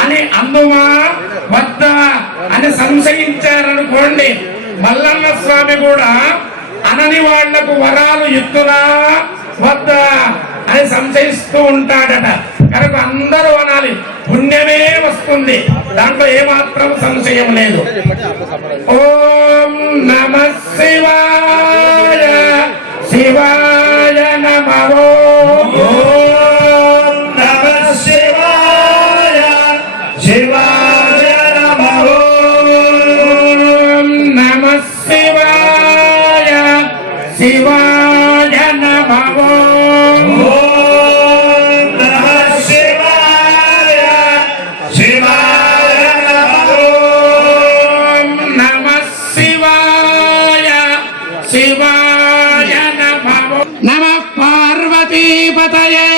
అని అందుమా వద్దా అని సంశయించారనుకోండి, మల్లన్న స్వామి కూడా అనని వాళ్లకు వరాలు ఇస్తున్నా వద్దా అని సంశయిస్తూ ఉంటాడట. కనుక అందరూ అనాలి, పుణ్యమే వస్తుంది, దాంట్లో ఏమాత్రం సంశయం లేదు. ఓం నమః శివాయ, శివాయ నమః. శివాయ నమః. ఓం నమః శివాయ, శివాయ నమః. ఓం నమః శివాయ, శివాయ నమః. ఓం నమః శివాయ, శివాయ నమః. నమః పార్వతీపతయే.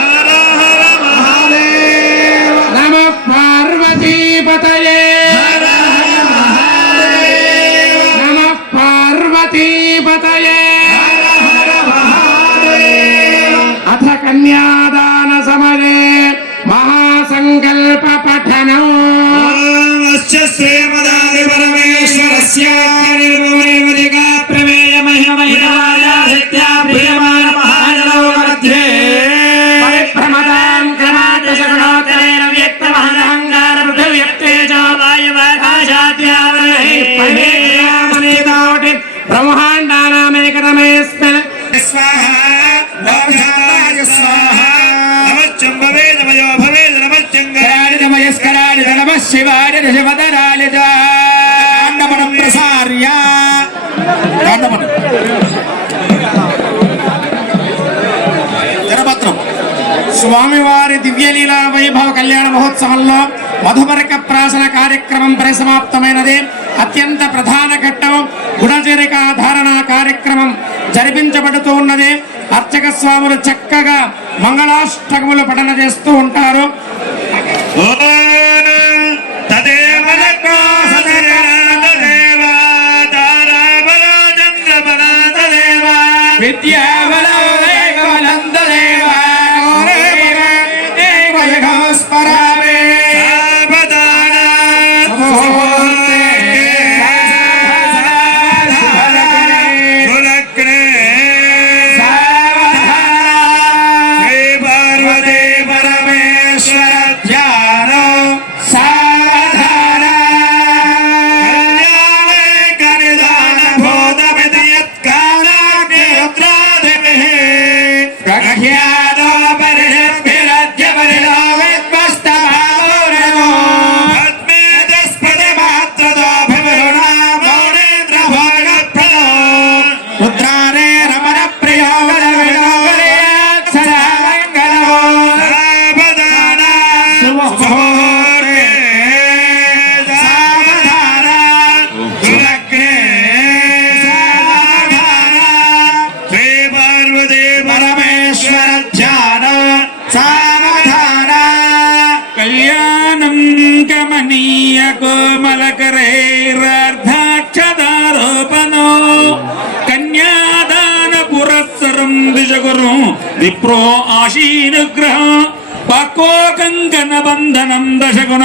హర హర మహాదేవ. నమః పార్వతీపతయే. హర హర మహాదేవ. నమః పార్వతీపతయే. హర హర మహాదేవ. అథ కన్యాదాన సమయే మహాసంకల్ప పఠనం. ఓంశ్చ శ్రీమదాది పరమేశ్వరస్య నిర్గుణేవదిగా ప్రమేయ మహిమమహిమాయ సత్యా ప్రియమాన మహాజనో మధ్యే పరిభ్రమతాం క్రమాదశగుణోత్తరేణ వ్యక్తమహదహంకార పృథివ్యక్తేజో వాయువాకాశాద్యావనైః పరేయామనేకోటి బ్రహ్మాండానామేకతమేస్మిన్. స్వాహా ఓం శాంతాయ స్వాహా. నమశ్చంభవే నమయో భవే నమశ్చంగరాయ నమస్కరాయ నమః శివాయ శివదరాయ కాండపడం ప్రసార్య. కాండపడం జనపత్రం. స్వామివారి దివ్యలీలా వైభవ కళ్యాణ మహోత్సవంలో మధుపరక ప్రాసన కార్యక్రమం పరిసమాప్తమైనది. అత్యంత ప్రధాన ఘట్టం గుణచరిక ధారణ కార్యక్రమం జరిపించబడుతూ ఉన్నది. అర్చక స్వాములు చక్కగా మంగళాష్టకములు పఠన చేస్తూ ఉంటారు. పరమేశ్వర ధ్యాన సావధాన కళ్యాణం కమనీయ కోమలకరైరార్ధాక్షదారోపణో కన్యాదాన పురస్సరం దిశగురు విప్రో ఆశీనుగ్రహం పాకో కంకణ బంధనం దశగుణ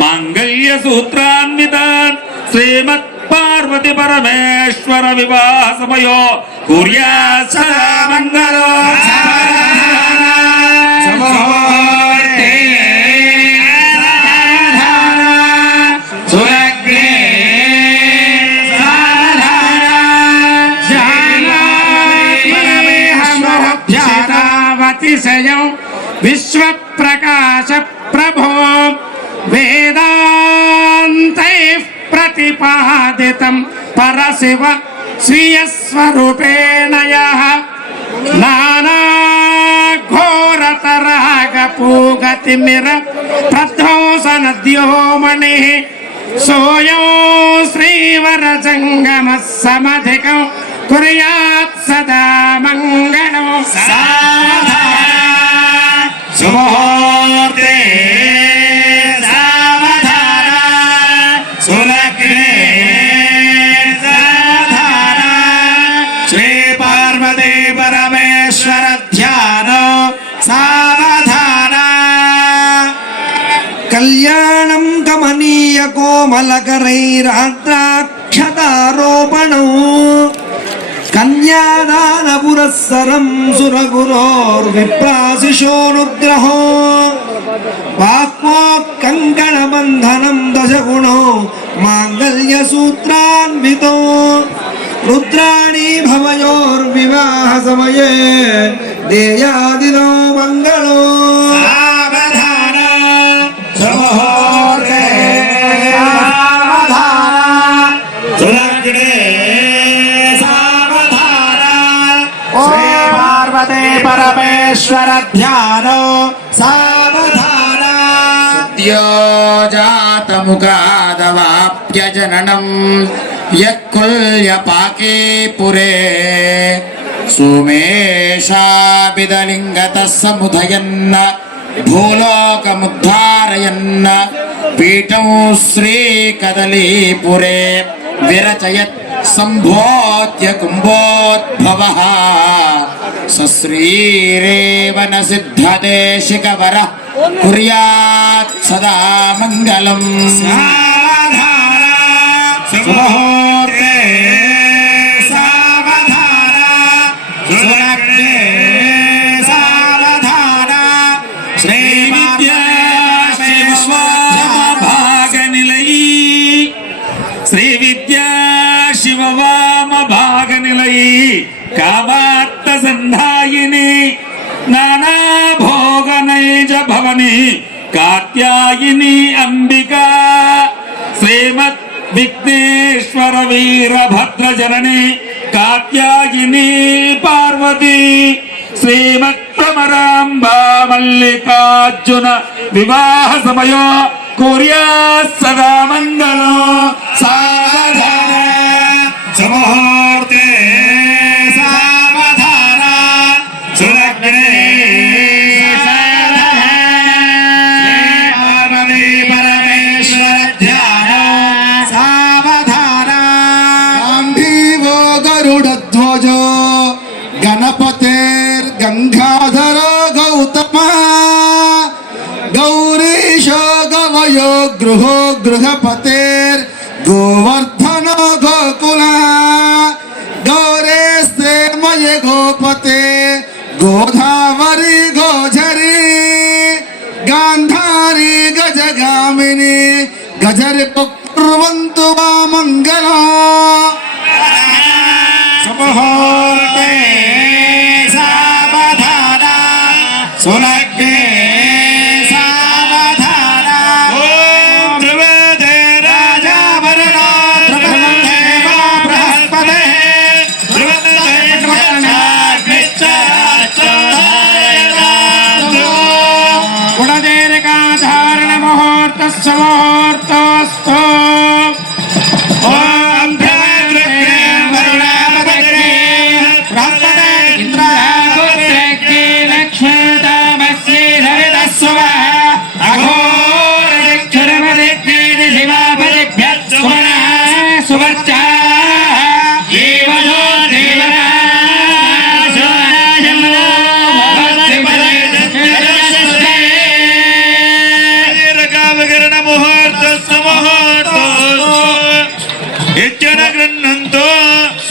మాంగళ్య సూత్రాన్వితాన్ శ్రీమత్ పార్వతి పరమేశ్వర వివాహ సమయో కుర్యా సదా మంగళో అతిశయం విశ్వ ప్రకాశ ప్రభో వేదాంతై ప్రతిపాదితం పరశివ స్వీయ స్వరూపేణ నానా ఘోరతరాగ పూగతిమిర ప్రధ్వంసనద్యోమణి సోయం శ్రీవర జంగమ సమధికం కుర్యాత్ సదా మంగళం సుముహూర్తే సావధాన సులగ్నే సావధాన శ్రీ పార్వతీ పరమేశ్వర ధ్యాన సావధాన కళ్యాణం కమనీయ కోమలకరైరాద్రాక్షతారోపణం కన్యాదాన పురస్సరం సురగురోర్విప్రాశిషోనుగ్రహో వాక్వో కంకణ బంధనం దశగుణో మాంగళ్య సూత్రాన్వితో రుద్రాణి భవయోర్వివాహ సమయే దేయాదినో మంగళో సావధాన సుముహూర్తే సావధాన సులగ్నే శ్రీ పార్వతీ పరమేశ్వర ధ్యాన సావధాన జాతముఖాదవాప్య జననం యక్కుల్య పాకే పురే సుమేషాబిదలింగత సముదయన్న భూలోకముద్ధారయన్న పీఠం శ్రీకదలీపురే విరచయత్ సంభోత్య కుంభోద్భవః సశ్రీరేవన సిద్ధదేశికవర కుర్యాత్ సదా మంగళం సావధాన సుముహూర్తే సావధాన సులగ్నే సావధాన శ్రీ విద్యా భాగనిలయీ శ్రీ విద్యా శివవామ భాగనిలయీ కామాత్త సంధాయిని నానా భోగనైజ భవని కాత్యాయిని అంబికా శ్రీమద్ విఘ్నేశ్వర వీరభద్ర జనని కాత్యాయిని పార్వతి శ్రీమత్ భ్రమరాంబా మల్లికార్జున వివాహ సమయ కుర్యాత్ సదా మంగళం సావధాన సుముహూర్తే సావధాన సులగ్నే పార్వతీ పరమేశ్వర ధ్యాన సావధాన గాంధీవో గరుడధ్వజో గణపతేర్గంగాధర గౌతమ గౌరీశో గవయో గృహో గృహపతేర్ గోవర్ధన గోకుల గౌరేస్తే మయ గోపతే గోదావరి గోఝరి గాంధారి గజగామిని గజరి పుర్వంతు వా మంగళం సుముహూర్తే సావధాన సులగ్నే సావధాన ఓం ధ్రువదే రాజా వరుణో ధ్రువందేవ బృహస్పతే గుణదేరికాధారణ ముహూర్త ముహూర్తస్తు ఓం ధ్రువదే వరుణాపతే బృహస్పతే ఇంద్రాయ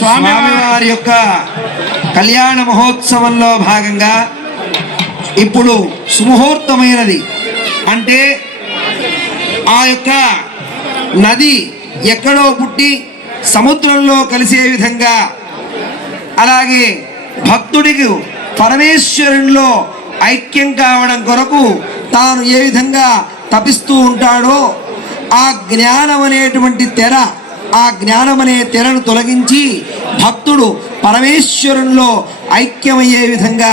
స్వామివారి యొక్క కళ్యాణ మహోత్సవంలో భాగంగా ఇప్పుడు సుముహూర్తమైనది. అంటే ఆ యొక్క నది ఎక్కడో పుట్టి సముద్రంలో కలిసే విధంగా, అలాగే భక్తుడికి పరమేశ్వరునిలో ఐక్యం కావడం కొరకు తాను ఏ విధంగా తపిస్తూ ఉంటాడో ఆ జ్ఞానం అనేటువంటి తెర, ఆ జ్ఞానం అనే తెరను తొలగించి భక్తుడు పరమేశ్వరునిలో ఐక్యమయ్యే విధంగా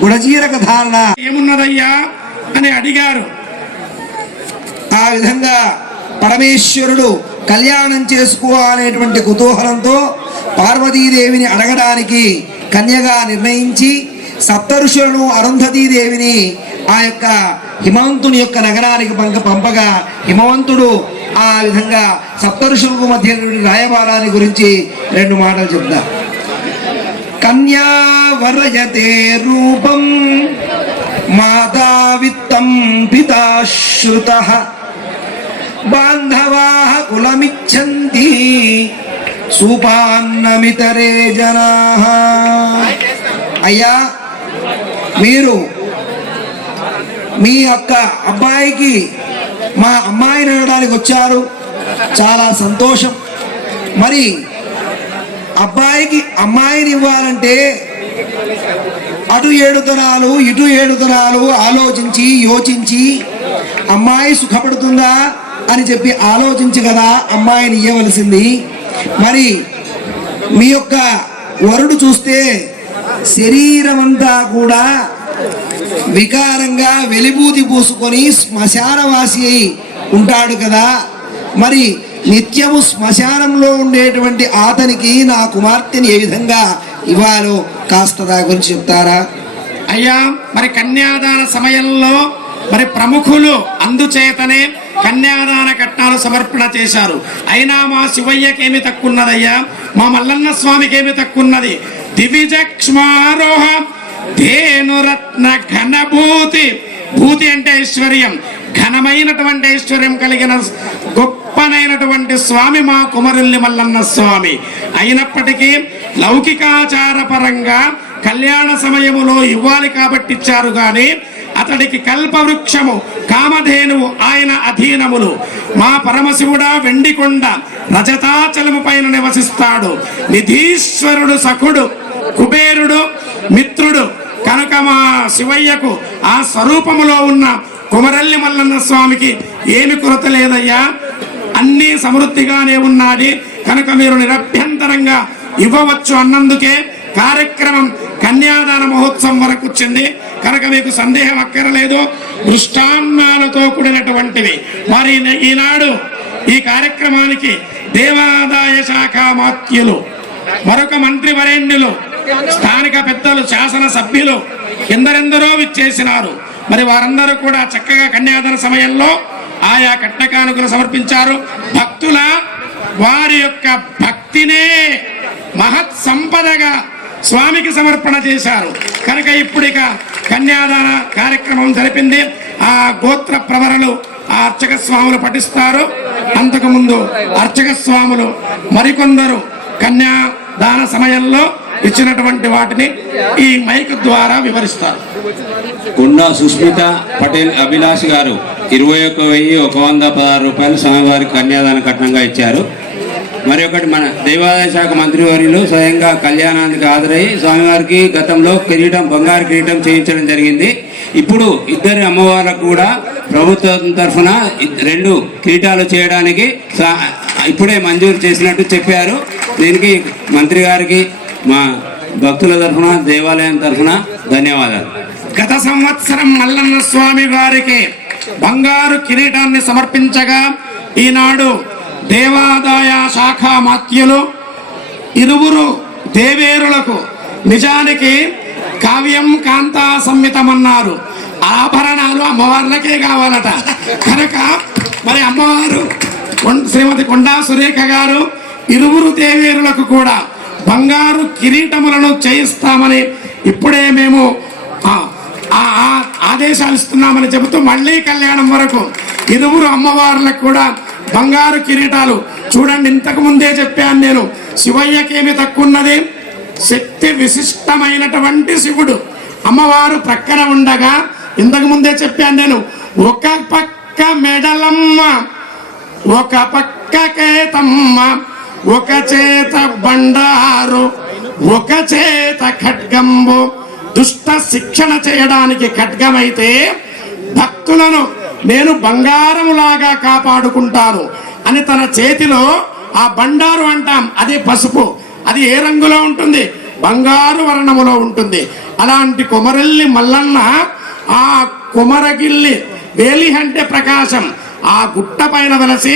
గుడజీరక ధారణ ఏమున్నదయ్యా అని అడిగారు. ఆ విధంగా పరమేశ్వరుడు కళ్యాణం చేసుకోవాలనేటువంటి కుతూహలంతో పార్వతీదేవిని అడగడానికి కన్యగా నిర్ణయించి సప్తఋషులను అరుంధతీదేవిని ఆ యొక్క హిమవంతుని యొక్క నగరానికి పంపగా హిమవంతుడు ఆ విధంగా సప్తఋషులకు మధ్య రాయబారాన్ని గురించి 2 మాటలు చెప్తా. కన్యా వరయతే రూపం మాతా విత్తం పితా శ్రుతః బాంధవాః కులమిచ్చంతి సూపాన్నమితరే జనాః. అయ్యా, మీరు మీ యొక్క అబ్బాయికి మా అమ్మాయిని అనడానికి వచ్చారు, చాలా సంతోషం. మరి అబ్బాయికి అమ్మాయిని ఇవ్వాలంటే అటు 7 తరాలు ఇటు 7 తరాలు ఆలోచించి యోచించి అమ్మాయి సుఖపడుతుందా అని చెప్పి ఆలోచించి కదా అమ్మాయిని ఇవ్వవలసింది. మరి మీ యొక్క వరుడు చూస్తే శరీరం అంతా కూడా వికారంగా వెలిబూది పూసుకొని శ్మశానవాసి అయి ఉంటాడు కదా. మరి నిత్యము శ్మశానంలో ఉండేటువంటి అతనికి నా కుమార్తెని ఏ విధంగా ఇవ్వాలో కాస్త దాని గురించి చెప్తారా? అయ్యా, మరి కన్యాదాన సమయంలో మరి ప్రముఖులు అందుచేతనే కన్యాదాన కట్నాలు సమర్పణ చేశారు. అయినా మా శివయ్యకేమి తక్కున్నదయ్యా, మా మల్లన్న స్వామికేమి తక్కున్నది. దివిజక్ష్మారోహ ధేనురత్న ఘనభూతి. భూతి అంటే ఐశ్వర్యం, ఘనమైనటువంటి ఐశ్వర్యం కలిగిన గొప్పనైనటువంటి స్వామి మా కుమరుల్లి మల్లన్న స్వామి. అయినప్పటికీ లౌకికాచార పరంగా కళ్యాణ సమయములో ఇవ్వాలి కాబట్టి ఇచ్చారు గాని అతడికి కల్పవృక్షము కామధేనువు ఆయన అధీనములు. మా పరమశివుడా వెండికొండ రజతాచలము పైన నివసిస్తాడు. నిధీశ్వరుడు సఖుడు కుబేరుడు మిత్రుడు కనుక మా శివయ్యకు ఆ స్వరూపములో ఉన్న కుమరల్లి మల్లన్న స్వామికి ఏమి కొరత లేదయ్యా, అన్నీ సమృద్ధిగానే ఉన్నది. కనుక మీరు నిరభ్యంతరంగా ఇవ్వవచ్చు అన్నందుకే కార్యక్రమం కన్యాదాన మహోత్సవం వరకు వచ్చింది. కనుక మీకు సందేహం అక్కరలేదు. దృష్టాన్నాలతో కూడినటువంటివి. మరి ఈనాడు ఈ కార్యక్రమానికి దేవాదాయ శాఖ మాత్యులు, మరొక మంత్రి వరేణ్యులు, స్థానిక పెద్దలు, శాసన సభ్యులు ఎందరెందరో విచ్చేసినారు. మరి వారందరూ కూడా చక్కగా కన్యాదాన సమయంలో ఆయా కట్న కానుకలు సమర్పించారు. భక్తుల వారి యొక్క భక్తినే మహత్ సంపదగా స్వామికి సమర్పణ చేశారు. కనుక ఇప్పుడిక కన్యాదాన కార్యక్రమం జరిపింది. ఆ గోత్ర ప్రవరలు ఆ అర్చక స్వాములు పఠిస్తారు. అంతకుముందు అర్చక స్వాములు మరికొందరు కన్యాదాన సమయంలో ఇచ్చినటువంటి వాటిని ఈ మైక్ ద్వారా వివరిస్తారు. కొండా సుస్మిత పటేల్ అభిలాష్ గారు 21,116 రూపాయలు స్వామివారికి కన్యాదాన కట్నంగా ఇచ్చారు. మరి ఒకటి మన దేవాదాయ శాఖ మంత్రివర్యులు స్వయంగా కళ్యాణానికి హాజరయ్యి స్వామివారికి గతంలో కిరీటం, బంగారు కిరీటం చేయించడం జరిగింది. ఇప్పుడు ఇద్దరి అమ్మవార్లకు కూడా ప్రభుత్వం తరఫున 2 కిరీటాలు చేయడానికి ఇప్పుడే మంజూరు చేసినట్టు చెప్పారు. దీనికి మంత్రి గారికి మా భక్తుల తరఫున, దేవాలయం తరఫున ధన్యవాదాలు. గత సంవత్సరం మల్లన్న స్వామి వారికి బంగారు కిరీటాన్ని సమర్పించగా ఈనాడు దేవాదాయ శాఖ మాత్యులు 2 దేవేరులకు నిజానికి కావ్యం కాంతా సంహితమన్నారు. ఆభరణాలు అమ్మవార్లకే కావాలట. కనుక మరి అమ్మవారు శ్రీమతి కొండా సురేఖ గారు 2 దేవేరులకు కూడా బంగారు కిరీటములను చేయిస్తామని ఇప్పుడే మేము ఆదేశాలు ఇస్తున్నామని చెబుతూ మళ్ళీ కళ్యాణం వరకు 2 అమ్మవార్లకు కూడా బంగారు కిరీటాలు. చూడండి, ఇంతకు ముందే చెప్పాను నేను, శివయ్యకేమి తక్కున్నది? శక్తి విశిష్టమైనటువంటి శివుడు. అమ్మవారు ప్రక్కన ఉండగా ఇంతకు ముందే చెప్పాను నేను, ఒక పక్క మెడలమ్మ, ఒక పక్క కేతమ్మ, ఒక చేత బండారు, ఒక చేత ఖడ్గంబు. దుష్ట శిక్షణ చేయడానికి ఖడ్గమైతే భక్తులను నేను బంగారములాగా కాపాడుకుంటాను అని తన చేతిలో ఆ బండారు అంటాం, అది పసుపు. అది ఏ రంగులో ఉంటుంది? బంగారు వర్ణములో ఉంటుంది. అలాంటి కొమరెల్లి మల్లన్న ఆ కొమరగిల్లి వేలి అంటే ప్రకాశం, ఆ గుట్ట పైన వెలసి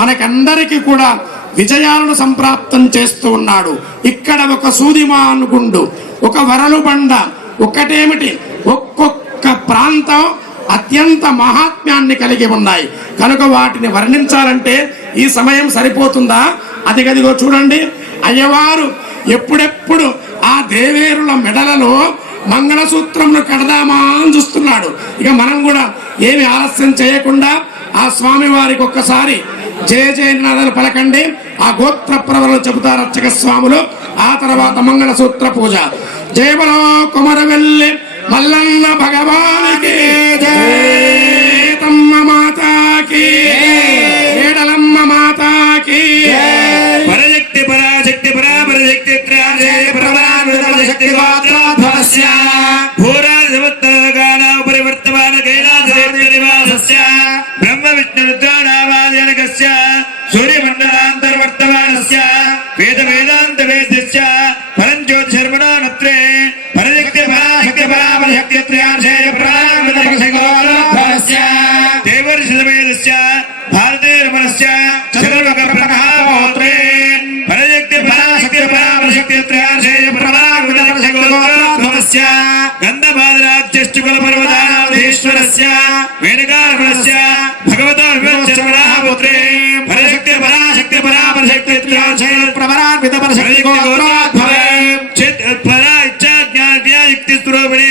మనకందరికీ కూడా విజయాలను సంప్రాప్తం చేస్తూ ఉన్నాడు. ఇక్కడ ఒక సూదిమానుగుండు, ఒక వరలు బండ, ఒక్కటేమిటి, ఒక్కొక్క ప్రాంతం అత్యంత మహాత్మ్యాన్ని కలిగి ఉన్నాయి. కనుక వాటిని వర్ణించాలంటే ఈ సమయం సరిపోతుందా? అది గదిగో చూడండి. అయ్యవారు ఎప్పుడెప్పుడు ఆ దేవేరుల మెడలలో మంగళసూత్రమును కడదామా అని చూస్తున్నాడు. ఇక మనం కూడా ఏమి ఆలస్యం చేయకుండా ఆ స్వామి వారికి ఒక్కసారి జయ జయనాదాలు పలకండి. ఆ గోత్ర ప్రవరలు చెబుతారు అర్చక స్వాములు. ఆ తర్వాత మంగళసూత్ర పూజ. జయ బలో కుమరవెల్లి మల్లన్న భగవానికి జయతమ్మ మాతాకి, ఏడలమ్మ మాతాకి. పరశక్తి పరాశక్తి పరాపరశక్తి శక్తి గోత్రోద్భవస్య భూరాజవత్తగాన పరివర్తమాన కైలాసదేవనివాసస్య బ్రహ్మ విష్ణు రుద్రానామాదినకస్య సూర్యమండలాంతర్వర్తమానస్య వేద వేదాంత వేద్యస్య పరంజ్యోతిశర్మణోనత్రే పరశక్తి పరాశక్తి పరాపరశక్తి త్రయాశయ ప్రాణాంతర్గోత్రోద్భవస్య దేవర్షి సమేతస్య భారతే రమణస్య చతుర్ముఖ ప్రమహాపౌత్రే పరశక్తి పరాశక్తి పరాపరశక్తి త్రయాశయ ప్రాణాంతర్గోత్రోద్భవస్య గంధమాదరాజ్యష్టుకుల పర్వతానాధీశ్వరస్య వేణుకారమణస్య భగవతో విభజనమహాపుత్రే పరశక్తి పరాశక్తి పరాపరశక్తి త్రయాశయ ప్రవరాన్విత పరశక్తి గోత్రోద్భవే పరా ఇచ్చా జ్ఞాన యుక్తి స్వరూపిణి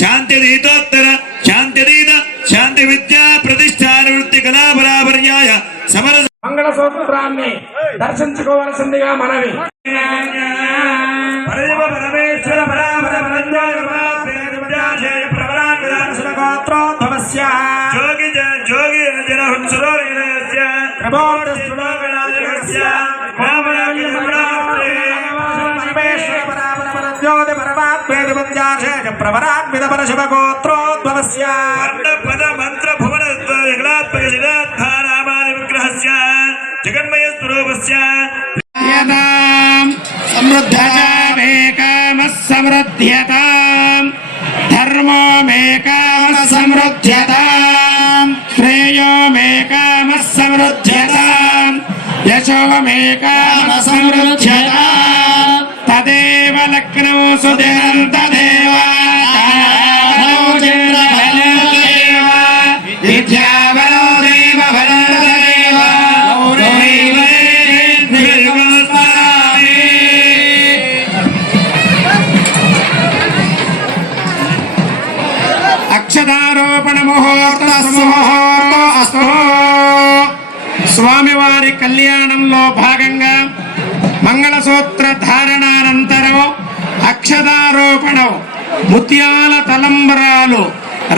శాంతిదీతోత్తర శాంతిదీత శాంతి విద్యా ప్రతిష్టాన వృత్తి కళాపరాపర్యాయ సమర మంగళసూత్రాన్ని దర్శించుకోవలసిందిగా మనవి. పరమ పరమేశ్వర పరాపర గోత్రోద్భవస్య జోగి జోగి జన హున్సురోస్య ప్రభోద శ్లోకనాదికస్య ప్రవరాన్విత పరశుభ గోత్రోద్భవస్య పద మంత్ర భువన జగదాత్మక విగ్రహస్య జగన్మయ స్వరూపస్య సమృద్ధమేకామః సమృద్ధ్యతాం ధర్మో మేకామః సమృద్ధ్యతాం శ్రేయో మేకామః సమృద్ధ్యతాం యశో మేకామః సమృద్ధ్యతాం తదేవ లగ్నో సుదినం తదేవ విద్యాబలో దేవ బలో దేవ అక్షదారోపణ ముహూర్తస్తు. స్వామివారి కళ్యాణంలో భాగంగా మంగళసూత్ర ధారణానంతరం అక్షదారోపణం, ముత్యాల తలంబరాలు,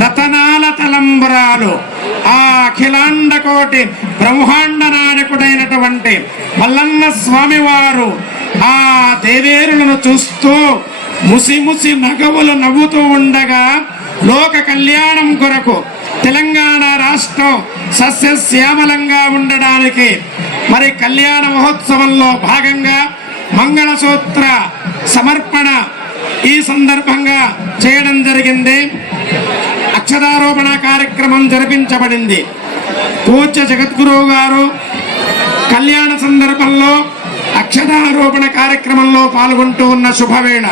రతనాల తలంబరాలు, ఆ అఖిలాండ కోటి బ్రహ్మాండ నాయకుడైనటువంటి మల్లన్న స్వామివారు ఆ దేవేరులను చూస్తూ ముసి ముసి నగవులు నవ్వుతూ ఉండగా లోక కళ్యాణం కొరకు తెలంగాణ రాష్ట్రం సస్యశ్యామలంగా ఉండడానికి మరి కళ్యాణ మహోత్సవంలో భాగంగా మంగళసూత్ర సమర్పణ ఈ సందర్భంగా చేయడం జరిగింది. అక్షరారోపణ కార్యక్రమం జరిపించబడింది. పూజ్య జగద్గురువు గారు కళ్యాణ సందర్భంలో అక్షరారోపణ కార్యక్రమంలో పాల్గొంటూ ఉన్న శుభవేళ